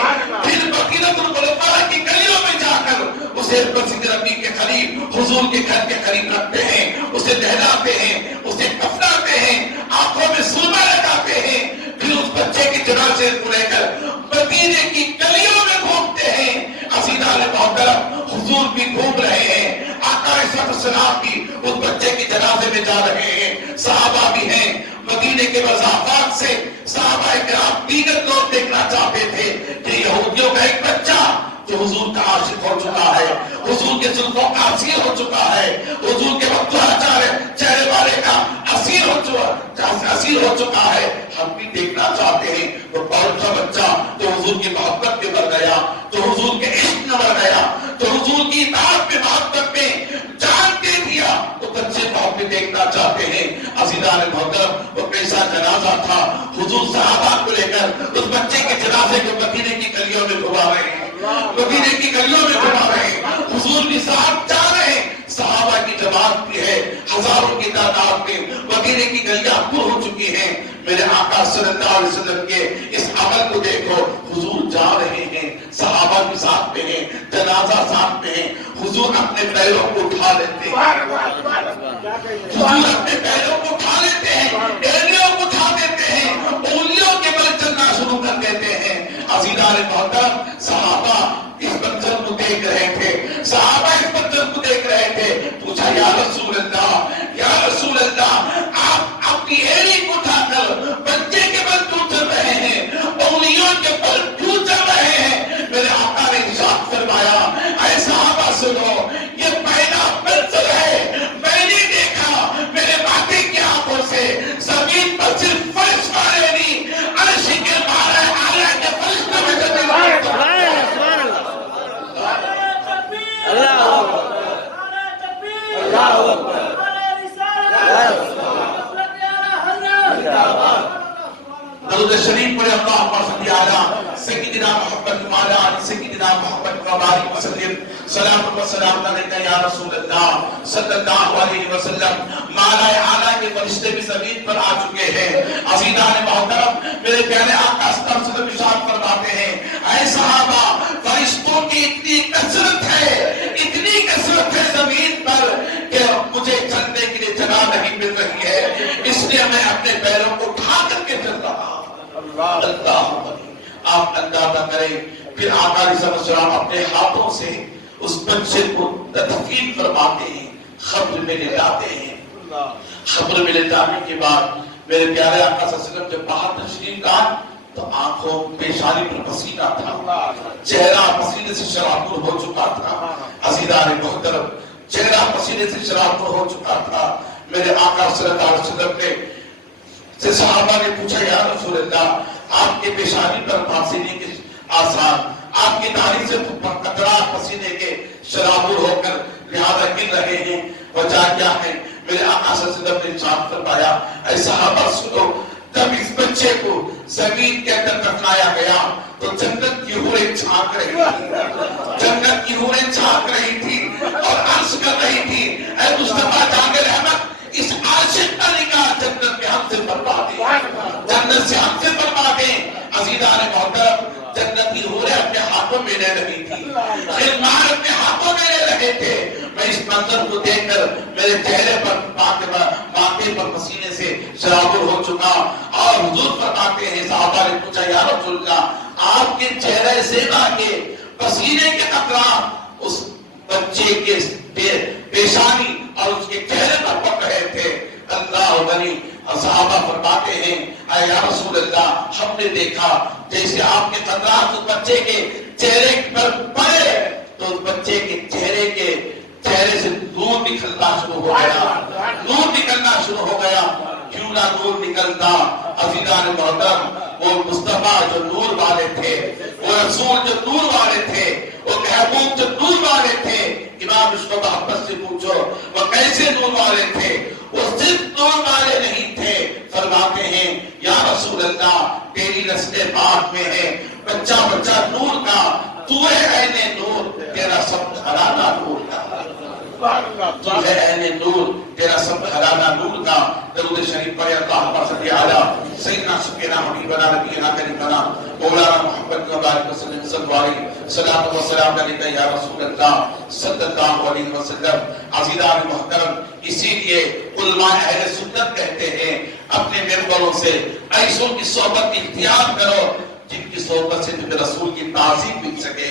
پھر مدینۃ المنورہ کی گلیوں میں جا کر اسے مسجد نبی کے قریب، حضور کے گھر کے قریب رکھتے ہیں، اسے نہلاتے ہیں، اسے کفناتے ہیں، آنکھوں میں سرما لگاتے ہیں، پھر اس بچے کے جنازے کو لے کر مدینے کی گلیوں میں گھومتے ہیں۔ عزیزان محترم، حضور بھی گھوم رہے ہیں، آقا علیہ السلام بھی اس بچے کے جنازے میں جا رہے ہیں، صحابہ بھی ہیں۔ مدینے کے مضافات سے صحابہ کرام دیگر لوگ دیکھنا چاہتے تھے کہ یہودیوں کا ایک بچہ جو حضور کا عاشق ہو چکا ہے، حضور کے زلفوں کا اسیر ہو چکا ہے، حضور کے چہرے والے کا اسیر ہو چکا ہے، ہم بھی دیکھنا چاہتے ہیں۔ وہ کون سا بچہ جو حضور کی محبت میں بڑھ گیا، جو حضور کے عشق میں بڑھ گیا، جو حضور کی اطاعت میں محبت میں جان دے دیا، وہ بچے کو ہم بھی دیکھنا چاہتے ہیں۔ عزیزان محترم، وہ کیسا جنازہ تھا، حضور صحابہ کو لے کر اس بچے کے جنازے کو مدینے کی گلیوں میں گھما رہے ہیں، مدینے کی گلیوں میں گھما رہے ہیں، حضور بھی ساتھ جا رہے ہیں، صحابہ کی جماعت بھی ہے، ہزاروں کی تعداد میں مدینے کی گلیاں پر ہو چکی ہیں۔ میرے آقا صلی اللہ علیہ وسلم کے اس عمل کو دیکھو، حضور جا رہے ہیں، صحابہ بھی ساتھ میں ہیں، جنازہ ساتھ میں ہے، حضور اپنے پیروں کو اٹھا لیتے ہیں، حضور اپنے پیروں کو اٹھا لیتے ہیں، ایڑیوں کو اٹھا دیتے ہیں، انگلیوں کے بل چلنا شروع کر دیتے ہیں۔ عزیزان محترم، صحابہ اس منظر کو دیکھ رہے تھے، صحابہ اس منظر کو دیکھ رہے تھے۔ پوچھا یا رسول اللہ، یا رسول اللہ، آپ اپنی ایڑی کو اٹھا کر بچے کے بل کیوں چل رہے ہیں، انگلیوں کے بل کیوں چل رہے ہیں؟ میرے آقا نے ارشاد فرمایا اے صحابہ سنو، یہ پہلا منظر ہے، میں نے دیکھا میرے باقی کی آنکھوں سے، زمین پر صرف فرش والے نہیں، عرش کے مارے آلہ کے فرشتوں میں سے درود شریف پڑھے اللہم صلی علی سیدنا محمد وعلی آل سیدنا محمد وبارک وسلم۔ سلام و سلام علیکہ یا رسول اللہ صلی اللہ علیہ وسلم۔ مالا اعلیٰ کے فرشتے بھی زمین پر آ چکے ہیں۔ عزیزان محترم، میرے پیارے آقا صلی اللہ علیہ وسلم ارشاد فرماتے ہیں اے صحابہ، فرشتوں کی اتنی کثرت ہے زمین پر کہ مجھے چلنے کے لیے جگہ نہیں مل رہی ہے، اس لیے میں اپنے پیروں کو اٹھا کر کے چل رہا ہوں۔ اللہ آپ اندازہ کریں، پھر آقا علیہ السلام اپنے ہاتھوں سے اس بچے کو تدفین فرماتے ہیں، قبر میں لٹاتے ہیں۔ قبر میں لٹانے کے بعد میرے پیارے آقا صلی اللہ علیہ وسلم جب باہر تشریف لائے تو آنکھوں پیشانی پر پسینہ تھا، چہرہ پسینے سے شرابور ہو چکا تھا۔ عزیزان محترم، چہرہ پسینے سے شرابور ہو چکا تھا۔ میرے آقا صلی اللہ علیہ وسلم نے سے صحابہ نے پوچھا یا رسول اللہ آپ کے پیشانی پر پسینے کے آثار، آپ کی داڑھی سے قطرات پسینے کے شرابور ہو کر لہذا گر رہے ہیں، وجہ کیا ہے؟ میرے آقا صلی اللہ علیہ وسلم نے ارشاد فرمایا اے صحابہ سنو، جب اس بچے کو زمین کے اندر دفنایا گیا تو جنت کی حوریں جھانک رہی تھی، جنت کی حوریں جھانک رہی تھی اور عرض کر رہی تھی اے مصطفیٰ جانب رحمت اس عاشق کا نکاح جنت میں ہم سے فرما دیں، جنت سے ہم سے فرما دیں۔ عزیزان محترم، جنتی حوریں اپنے ہاتھوں میں لے رہی تھی، خلمار اپنے ہاتھوں میں لے رہے تھے۔ میں اس منظر کو دیکھ کر میرے چہرے پر ماتھے پر پسینے سے شرابور ہو چکا، اور حضور فرماتے ہیں صحابہ نے پوچھا یا رسول اللہ آپ کے چہرے زیبا کے پسینے کے قطرات اس بچے کے پیشانی اور اس کے چہرے پر پڑ رہے تھے۔ اللہ غنی، صحابہ فرماتے ہیں اے یا رسول اللہ ہم نے دیکھا جیسے آپ کے قطرات اس بچے کے چہرے پر پڑے تو اس بچے کے چہرے سے نور نکلنا شروع ہو گیا، نور نکلنا شروع ہو گیا۔ کیوں نہ نور نکلتا؟ عزیزان محترم، وہ مصطفیٰ جو نور والے تھے، وہ رسول جو نور والے تھے، وہ محبوب جو نور والے تھے، امام اس کو محبت سے پوچھو وہ کیسے نور والے تھے؟ وہ صرف نور والے نہیں تھے، فرماتے ہیں یا رسول اللہ تیری نسل پاک میں ہے بچہ بچہ نور کا، تو ہے عین نور تیرا سب گھرانہ نور کا، تو ہے عین نور تیرا سب گھرانہ نور کا۔ درود شریف پڑھے اللہم صلی علی سیدنا سیدنا حبیبنا نبینا کریمنا مولانا محمد مبارک وسلم صلی اللہ علیہ صلاۃ و سلام علیکہ یا رسول اللہ صلی اللہ علیہ وسلم۔ عزیزان محترم، اسی لیے علماء اہل سنت کہتے ہیں اپنے ممبروں سے ایسوں کی صحبت اختیار کرو جن کی صحبت سے تمہیں رسول کی تعظیم مل سکے،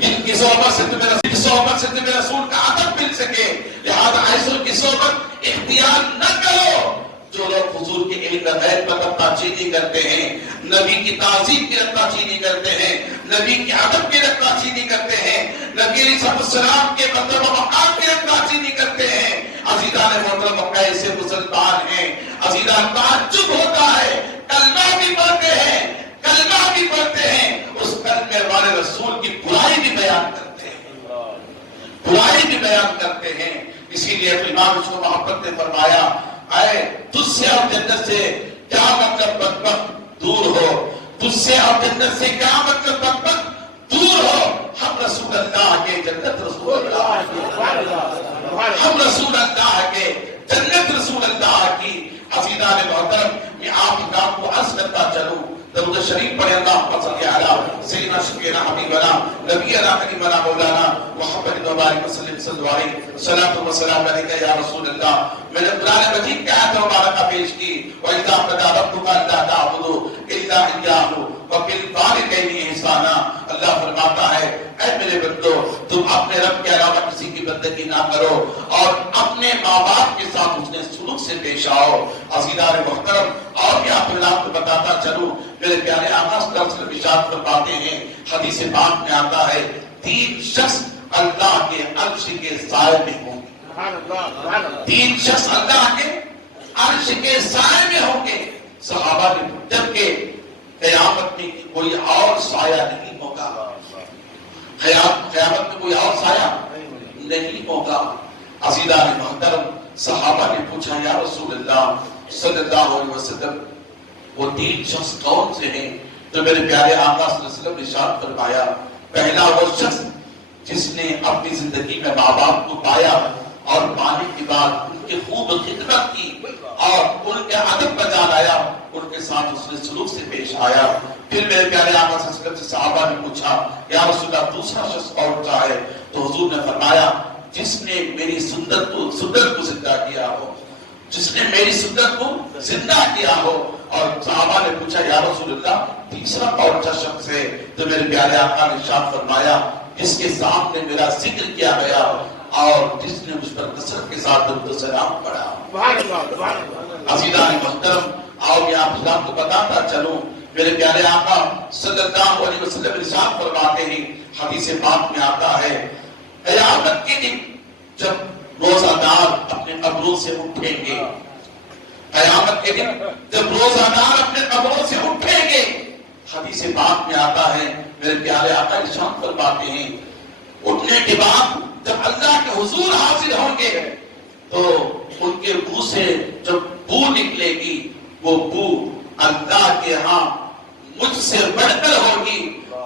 جن کی صحبت سے تمہیں رسول کا ادب مل سکے۔ لہذا ایسوں کی صحبت اختیار نہ کرو جو لوگ حضور کے علم غیب پر نکتہ چینی کرتے ہیں، نبی کی تعظیم کی نکتہ چینی کرتے ہیں، نبی کی ادب کی نکتہ چینی کرتے ہیں، نبی علیہ السلام کے مرتبہ مقام کی نکتہ چینی کرتے ہیں۔ عزیزان محترم، کیسے مسلمان ہیں؟ عزیزان تعجب ہوتا ہے، کلمہ بھی پڑھتے ہیں، کلمہ بھی پڑھتے ہیں، اس کلمے والے رسول کی برائی بھی بیان کرتے ہیں، برائی بھی بیان کرتے ہیں۔ اسی لیے امام اس کو محبت نے فرمایا اے تجھ سے اور جنت سے کیا مطلب بدبخت دور ہو، تجھ سے اور جنت سے کیا مطلب بدبخت دور ہو، ہم رسول اللہ کے جنت رسول اللہ کی، ہم رسول اللہ کے جنت رسول اللہ کی۔ عزیزان محترم، میں آپ کی نام کو عرض کرتا چلوں، درود شریف پڑھے اللہم صلی علی سیدنا شفیعنا حبیبنا نبینا کریمنا مولانا محمد مبارک وسلم صلی اللہ علیہ صلاۃ و سلام علیکہ یا رسول اللہ۔ میں نے قرآن مجید کی آیت مبارکہ پیش کی وَإِذَا قَضَىٰ رَبُّكَ أَلَّا تَعْبُدُوا إِلَّا إِيَّاهُ وَبِالْوَالِدَيْنِ إِحْسَانًا۔ اللہ فرماتا ہے اے میرے بندو تم اپنے رب کے علاوہ کسی کی بندگی نہ کرو اور اپنے ماں باپ کے ساتھ اس نے سلوک سے پیش آؤ۔ عزیزان محترم، اور بھی آپ کو بتاتا چلوں، میرے پیارے آقا صلی اللہ علیہ وسلم ارشاد فرماتے ہیں حدیث پاک میں آتا ہے 3 شخص اللہ کے عرش کے سائے میں ہوں گے، 3 شخص اللہ کے عرش کے سائے میں ہوں گے۔ صحابہ نے جبکہ قیامت میں کوئی اور سایہ نہیں ہوگا، قیامت میں کوئی اور سایہ نہیں ہوگا۔ عزیزان محترم، صحابہ نے پوچھا یا رسول اللہ صلی اللہ علیہ وسلم وہ 3 شخص کون سے ہیں؟ تو میرے پیارے آقا صلی اللہ علیہ وسلم نے ارشاد فرمایا پہلا وہ شخص جس نے اپنی زندگی میں ماں باپ کو پایا اور پانے کے بعد ان کی خوب خدمت کی اور ان کے ادب بجا لایا، ان کے ساتھ اس نے سلوک سے پیش آیا۔ پھر میرے پیارے آقا صلی اللہ علیہ وسلم سے صحابہ نے پوچھا یا رسول اللہ دوسرا شخص کون سا ہے؟ تو حضور نے فرمایا جس نے میری سنت کو زندہ کیا ہو، جس نے میری سنت کو زندہ کیا ہو۔ اور صحابہ نے پوچھا یا رسول اللہ تیسرا کون سا شخص ہے؟ تو میرے پیارے آقا نے ارشاد فرمایا جس کے سامنے میرا ذکر کیا گیا اور جس نے مجھ پر کثرت کے ساتھ درود و سلام پڑھا۔ عزیزان محترم، آؤ میں آپ حضرات کو بتاتا چلوں، میرے پیارے آقا صلی اللہ علیہ وسلم ارشاد فرماتے ہیں، حدیث پاک میں آتا ہے، قیامت کے دن جب روزہ دار اپنے قبروں سے اٹھیں گے، قیامت کے دن جب روزہ دار اپنے قبروں سے اٹھیں گے، حدیث پاک میں آتا ہے، میرے پیارے آقا ارشاد فرماتے ہیں، اٹھنے کے بعد جب اللہ کے حضور حاضر ہوں گے تو ان کے منہ سے جب بو نکلے گی، وہ بو اللہ کے ہاں مجھ سے بڑھ کر ہوگی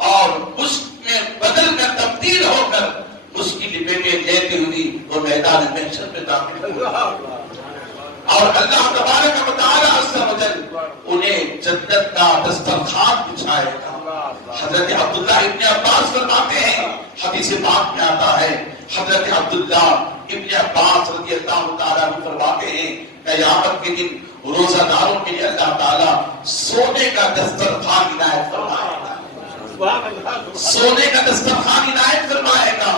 اور مشک میں بدل کر تبدیل ہو کر اس کی لپیٹیں لیتی ہوئی وہ میدان محشر میں داخل ہوگی، اور اللہ تبارک و تعالی عز و جل انہیں جنت کا دسترخوان بچھائے گا۔ حضرت عبداللہ ابن عباس فرماتے ہیں، حدیث پاک میں آتا ہے، حضرت عبداللہ ابن عباس رضی اللہ تعالیٰ عنہ فرماتے ہیں، قیامت کے دن روزہ داروں کے لیے اللہ تعالیٰ سونے کا دسترخوان عنایت فرمائے گا، سونے کا دسترخوان عنایت فرمائے گا۔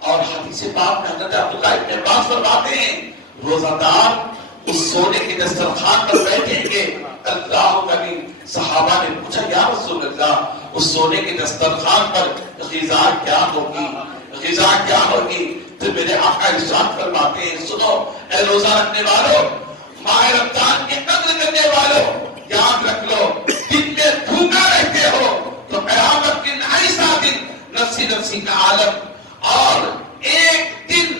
اور حدیث پاک میں حضرت عبداللہ ابن عباس فرماتے ہیں، روزہ دار اس سونے کے دسترخوان پر بیٹھیں گے۔ اللہ کریم صحابہ نے پوچھا، یا رسول اللہ اس سونے کے دسترخوان پر غذا کیا ہوگی، غذا کیا ہوگی؟ تو میرے آقا ارشاد فرماتے ہیں، سنو اے روزہ رکھنے والوں، ماہ رمضان کی قدر کرنے والوں، یاد رکھ لو، دن میں بھوکا رہتے ہو تو قیامت کے ایسا دن نفسی نفسی کا عالم، اور ایک دن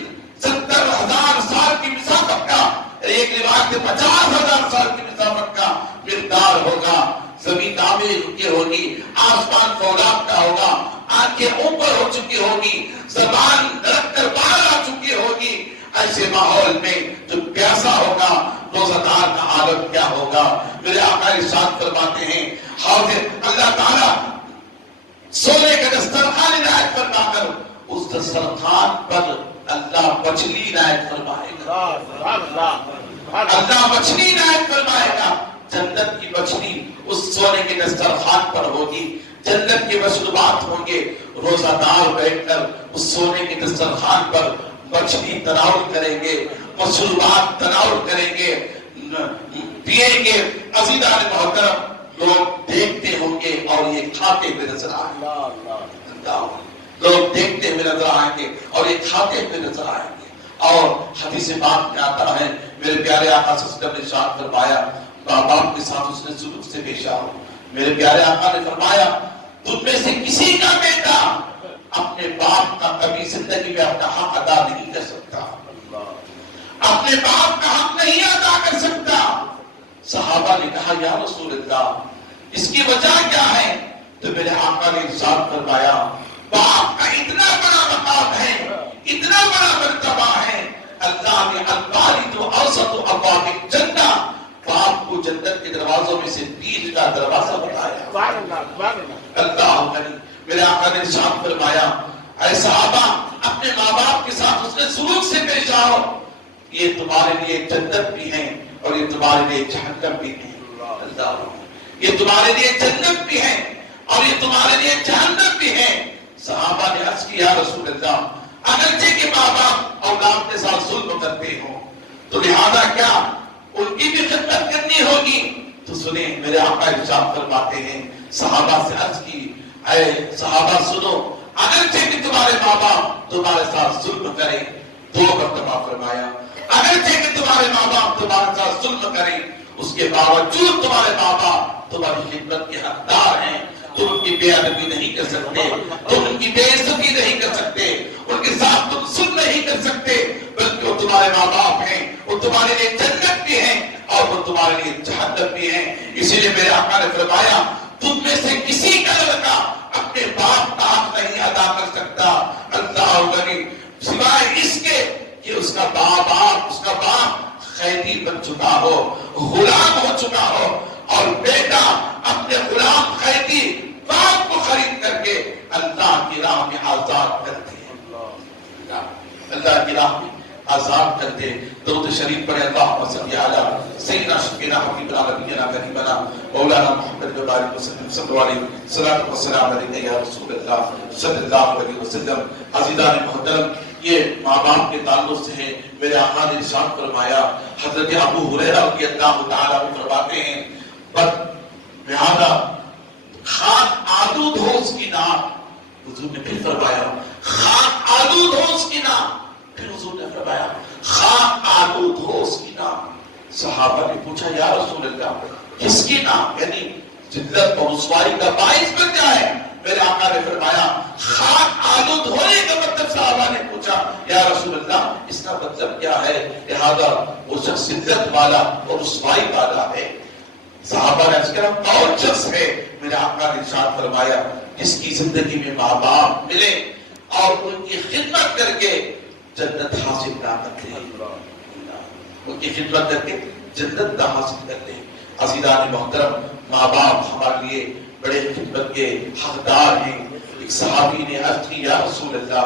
70,000 سال کی مسافت کا، ایک روایت میں 50,000 سال کی مسافت کا مقدار ہوگا۔ زمین تعمیر کی ہوگی، آسمان فولاد کا ہوگا، آنکھیں اوپر ہو چکی ہوگی، زبان درخت کر باہر آ چکی ہوگی۔ ایسے ماحول میں جو پیاسا ہوگا، روزہ دار کا عالم کیا ہوگا؟ میرے آقا ارشاد فرماتے ہیں، حاضر اللہ تعالیٰ سونے کا دسترخوان عنایت فرما کر اس دسترخوان پر اللہ مچھلی عنایت فرمائے گا، اللہ مچھلی عنایت فرمائے گا۔ جنت کی مچھلی اس سونے کے دسترخوان پر ہوگی، جنت کے مشروبات ہوں گے، روزہ دار بیٹھ کر اس سونے کے دسترخوان پر مچھلی تناول کریں گے، مشروبات تناول کریں گے، پیئیں گے۔ عزیزان محترم، لوگ دیکھتے ہوں گے اور یہ کھاتے ہوئے نظر آئیں گے، لوگ دیکھتے ہوئے نظر آئیں گے اور یہ کھاتے ہوئے نظر آئیں گے۔ اور حدیث پاک میں آتا ہے، میرے پیارے آقا صلی اللہ علیہ وسلم نے ارشاد فرمایا، باپ باپ کے ساتھ اس نے سلوک سے پیش آؤ۔ میرے پیارے آقا نے فرمایا، تم میں سے کسی کا بیٹا اپنے باپ کا کبھی زندگی میں اپنا حق ادا نہیں کر سکتا، اپنے باپ کا حق نہیں ادا کر سکتا۔ صحابہ نے کہا، یا رسول اللہ اس کی وجہ کیا ہے؟ تو میرے آقا نے ارشاد فرمایا، باپ کا اتنا بڑا مقام ہے، اتنا بڑا مرتبہ ہے، اللہ نے الوالد اوسط ابواب الجنہ، باپ کو جنت کے دروازوں میں سے بیچ کا دروازہ بتایا۔ اللہ کریم، میرے آقا نے ارشاد فرمایا، اے صحابہ اپنے ماں باپ کے ساتھ اس نے سلوک سے پیش آؤ، یہ تمہارے لیے جنت بھی ہے اور یہ تمہارے لیے جہنم بھی ہے۔ اللہ، یہ تمہارے لیے جنت بھی ہے اور یہ تمہارے لیے جہنم بھی ہے۔ صحابہ نے عرض کیا، رسول اللہ اگرچہ کہ ماں باپ اولاد کے ساتھ ظلم کرتے ہوں تو لہذا کیا ان کی بھی خدمت کرنی ہوگی؟ تو سنیں، میرے آقا ارشاد فرماتے ہیں، صحابہ سے عرض کی، اے صحابہ سنو، اگرچہ کہ تمہارے ماں باپ تمہارے ساتھ ظلم کریں، دو مرتبہ فرمایا، اگرچہ کہ تمہارے ماں باپ تمہارے ساتھ ظلم کریں، اس کے باوجود تمہارے ماں باپ تمہاری خدمت کے حقدار ہیں، تم ان کی بے ادبی نہیں کر سکتے، تم ان کی بے عزتی نہیں کر سکتے، ان کے ساتھ تم ظلم نہیں کر سکتے، بلکہ وہ تمہارے ماں باپ ہیں، وہ تمہارے لیے جنت بھی ہیں اور وہ تمہارے لیے جہنم بھی ہیں۔ اسی لیے میرے آقا نے فرمایا، تم میں سے کسی کا لڑکا اپنے باپ کا حق نہیں ادا کر سکتا، اللہ کریم، سوائے اس کے کہ اس کا باپ قیدی بن چکا ہو، غلام ہو چکا ہو، اور بیٹا اپنے غلام قیدی باپ کو خرید کر کے اللہ کی راہ میں آزاد کرتے ہیں، اللہ کی راہ میں آزاد کرتے۔ درود شریف پڑھے، اللہم صلی علی سیدنا شفیعنا حبیبنا نبینا کریمنا مولانا محمد وبارک وسلم، صلی اللہ علیہ وسلم، یا رسول اللہ صلی اللہ علیہ وسلم۔ عزیزان محترم، یہ ماں باپ کے تعلق سے ہے۔ میرے آقا نے ارشاد فرمایا، حضرت ابو ہریرہ رضی اللہ تعالیٰ عنہ فرماتے ہیں، لہذا خاک آلود ہو اس کی نام۔ حضور نے پھر فرمایا خاک آلود ہو اس کی نام۔ پھر حضور نے فرمایا خاک آلود ہو اس کی نام۔ صحابہ نے پوچھا یا رسول اللہ کس کی نام، یعنی ذلت اور رسوائی کا باعث بن جائے؟ میرے آقا نے فرمایا خاک آلود ہونے کا مطلب، صحابہ نے پوچھا یا رسول اللہ اس کا مطلب کیا ہے؟ لہذا وہ شخص ذلت والا اور رسوائی والا ہے۔ صحابہ نے کہا کون شخص ہے؟ میرے آقا نے ارشاد فرمایا جس کی زندگی میں ماں باپ ملے اور ان کی خدمت کر کے جنت حاصل نہ کر لے، ان کی خدمت کر کے جنت نہ حاصل کر لے۔ عزیزان محترم، ماں باپ ہمارے لیے بڑے خدمت کے حقدار ہیں۔ ایک صحابی نے عرض کی یا رسول اللہ،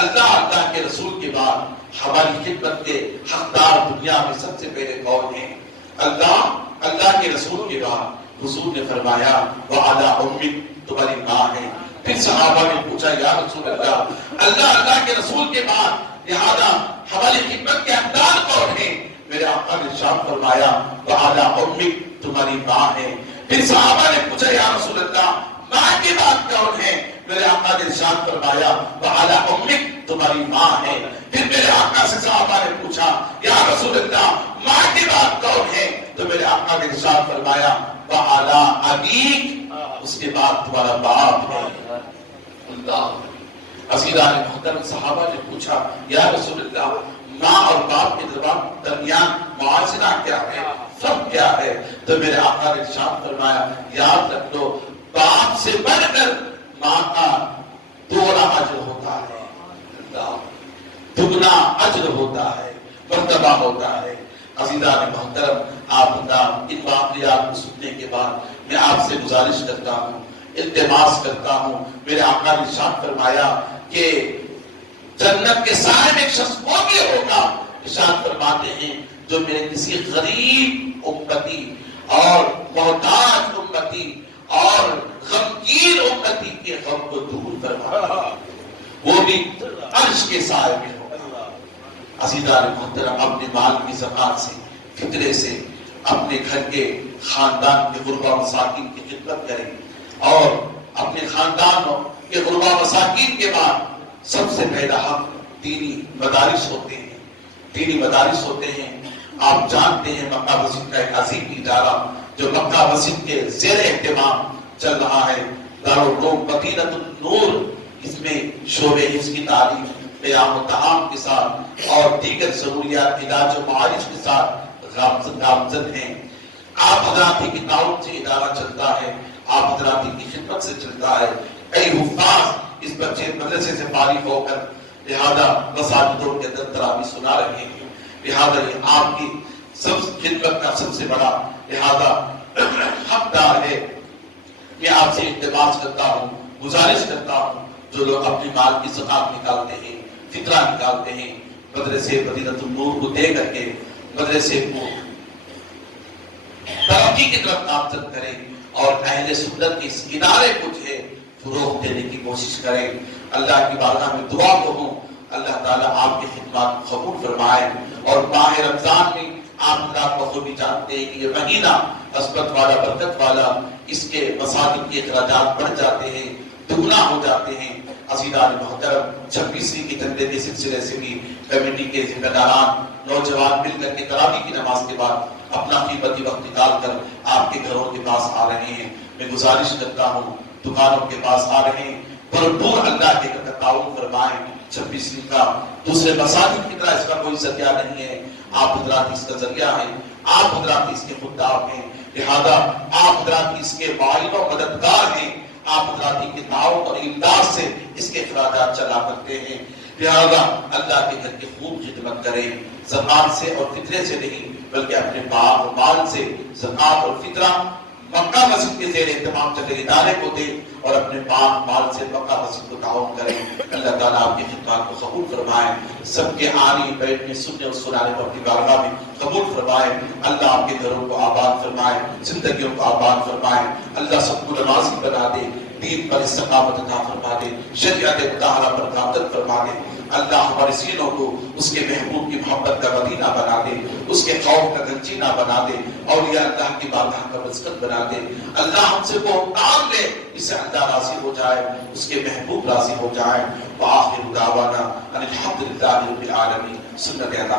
اللہ کے رسول کے بعد ہماری خدمت کے حقدار دنیا میں سب سے پہلے کون ہیں؟ اللہ کے رسول کے بعد حضور نے فرمایا وعلی امک، تمہاری ماں ہے۔ پھر صحابہ نے پوچھا یا رسول اللہ کے رسول کے بعد لہذا ہماری خدمت کے حقدار کون ہیں؟ میرے آقا نے ارشاد فرمایا وعلی امک، تمہاری ماں ہے۔ پھر صحابہ نے پوچھا یا رسول اللہ ماں کے بعد کون ہے؟ میرے آقا نے ارشاد فرمایا وعلی امک، تمہاری ماں ہے۔ پھر میرے آقا سے صحابہ نے پوچھا یا رسول اللہ ماں کے بعد کون ہے؟ تو میرے آقا نے ارشاد فرمایا وعلی ابیک، اس کے بعد تمہارا باپ ہے۔ اللہ عزیزان محترم، صحابہ نے پوچھا یا رسول اللہ ماں اور باپ کے درمیان موازنہ کیا ہے، فرق کیا ہے؟ تو میرے آقا نے ارشاد فرمایا یاد رکھ لو باپ سے بڑھ کر ماں کا دوگنا اجر ہوتا ہے، دگنا اجر ہوتا ہے، مرتبہ ہوتا ہے۔ عزیزان محترم، آپ ان واقعات کو سننے کے بعد میں آپ سے گزارش کرتا ہوں، التماس کرتا ہوں۔ میرے آقا نے ارشاد فرمایا کہ جنت کے سائے میں ایک شخص وہ بھی ہوگا، ارشاد فرماتے ہیں جو میرے کسی غریب امتی اور محتاج امتی اور غمگین امتی کے غم کو دور فرمائے، وہ بھی عرش کے سائے میں ہوگا۔ عزیزان محترم، اپنے مال کی زکات سے، فطرے سے اپنے گھر کے خاندان کے غربا مساکین کی خدمت کریں، اور اپنے خاندان کے غربا مساکین کے بعد سب سے پہلا حق دینی مدارس ہوتے ہیں، دینی مدارس ہوتے ہیں۔ آپ جانتے ہیں مکہ مسجد کا ایک عظیم ادارہ جو مکہ مسجد کے زیر اہتمام چل رہا ہے، دارالعلوم مدینہ النور، اس میں شعبہ حفظ کی تعلیم، قیام و طعام کے ساتھ اور دیگر ضروریات علاج و معالج کے ساتھ گامزن ہیں۔ آپ حضرات کی تعاون سے ادارہ چلتا ہے، آپ حضرات کی خدمت سے چلتا ہے۔ کئی حفاظ اس بچے مدرسے سے فارغ ہو کر لہذا مساجدوں کے اندر تراویح سنا رہے ہیں، لہذا یہ آپ کی سب خدمت کا سب سے بڑا لہذا حقدار ہے۔ میں آپ سے التماس کرتا ہوں، گزارش کرتا ہوں، جو لوگ اپنی مال کی زکات نکالتے ہیں، فطرہ نکالتے ہیں، مدرسے مدینہ النور کو دے کر کے مدرسے کو ترقی کی طرف نامزد کریں اور اہل سنت کے اس ادارے کو جو ہے فروغ دینے کی کوشش کریں۔ اللہ کی بارگاہ میں دعا کروں اللہ تعالیٰ آپ کی خدمات قبول فرمائے، اور ماہ رمضان میں آپ حضرات کو بھی جانتے ہیں کہ یہ مہینہ عصمت والا، برکت والا، اس کے مساجد کے اخراجات بڑھ جاتے ہیں، دگنا ہو جاتے ہیں۔ عزیزان محترم، 26ویں کے چندے کے سلسلے سے بھی کمیٹی کے ذمہ داران نوجوان مل کر کے تراویح کی نماز کے بعد اپنا قیمتی وقت نکال کر آپ کے گھروں کے پاس آ رہے ہیں۔ میں گزارش کرتا ہوں دکانوں کے پاس آ رہے ہیں، بھرپور اللہ کے تعاون فرمائیں۔ 26ویں کا دوسرے مساجد کی طرح اس کا کوئی ذریعہ نہیں ہے، آپ حضرات اس کا ذریعہ ہیں، آپ حضرات اس کے خدام ہیں، لہذا آپ حضرات اس کے معاون و مددگار ہیں، آپ حضرات کے تعاون اور امداد سے اس کے اخراجات چلا کرتے ہیں، لہذا اللہ کے گھر کی خوب خدمت کریں، زکات سے اور فطرے سے نہیں بلکہ اپنے مال سے زکات اور فطرہ مکہ مسجد کے زیر اہتمام چلے ادارے کو دے اور اپنے پاک مال سے مکہ مسجد کو تعاون کریں۔ اللہ تعالیٰ آپ کی خدمات کو قبول فرمائے، سب کے آنے بیٹھنے سننے اور سنانے کو اپنی بارگاہ میں قبول فرمائے۔ اللہ آپ کے گھروں کو آباد فرمائے، زندگیوں کو آباد فرمائے۔ اللہ سب کو نمازی بنا دے، دین پر استقامت عطا فرما دے، شریعت مطہرہ پر قامت فرما دے۔ اللہ ہمارے سینوں کو اس کے محبوب کی محبت کا مدینہ بنا دے، اس کے خوف کا گنجینہ بنا دے، اولیاء اللہ کی بارگاہ کا مسکن بنا دے۔ اللہ ہم سے وہ کام لے اس سے اللہ راضی ہو جائے، اس کے محبوب راضی ہو جائے۔ وآخر دعوانا ان الحمد للہ رب العالمین۔ سنت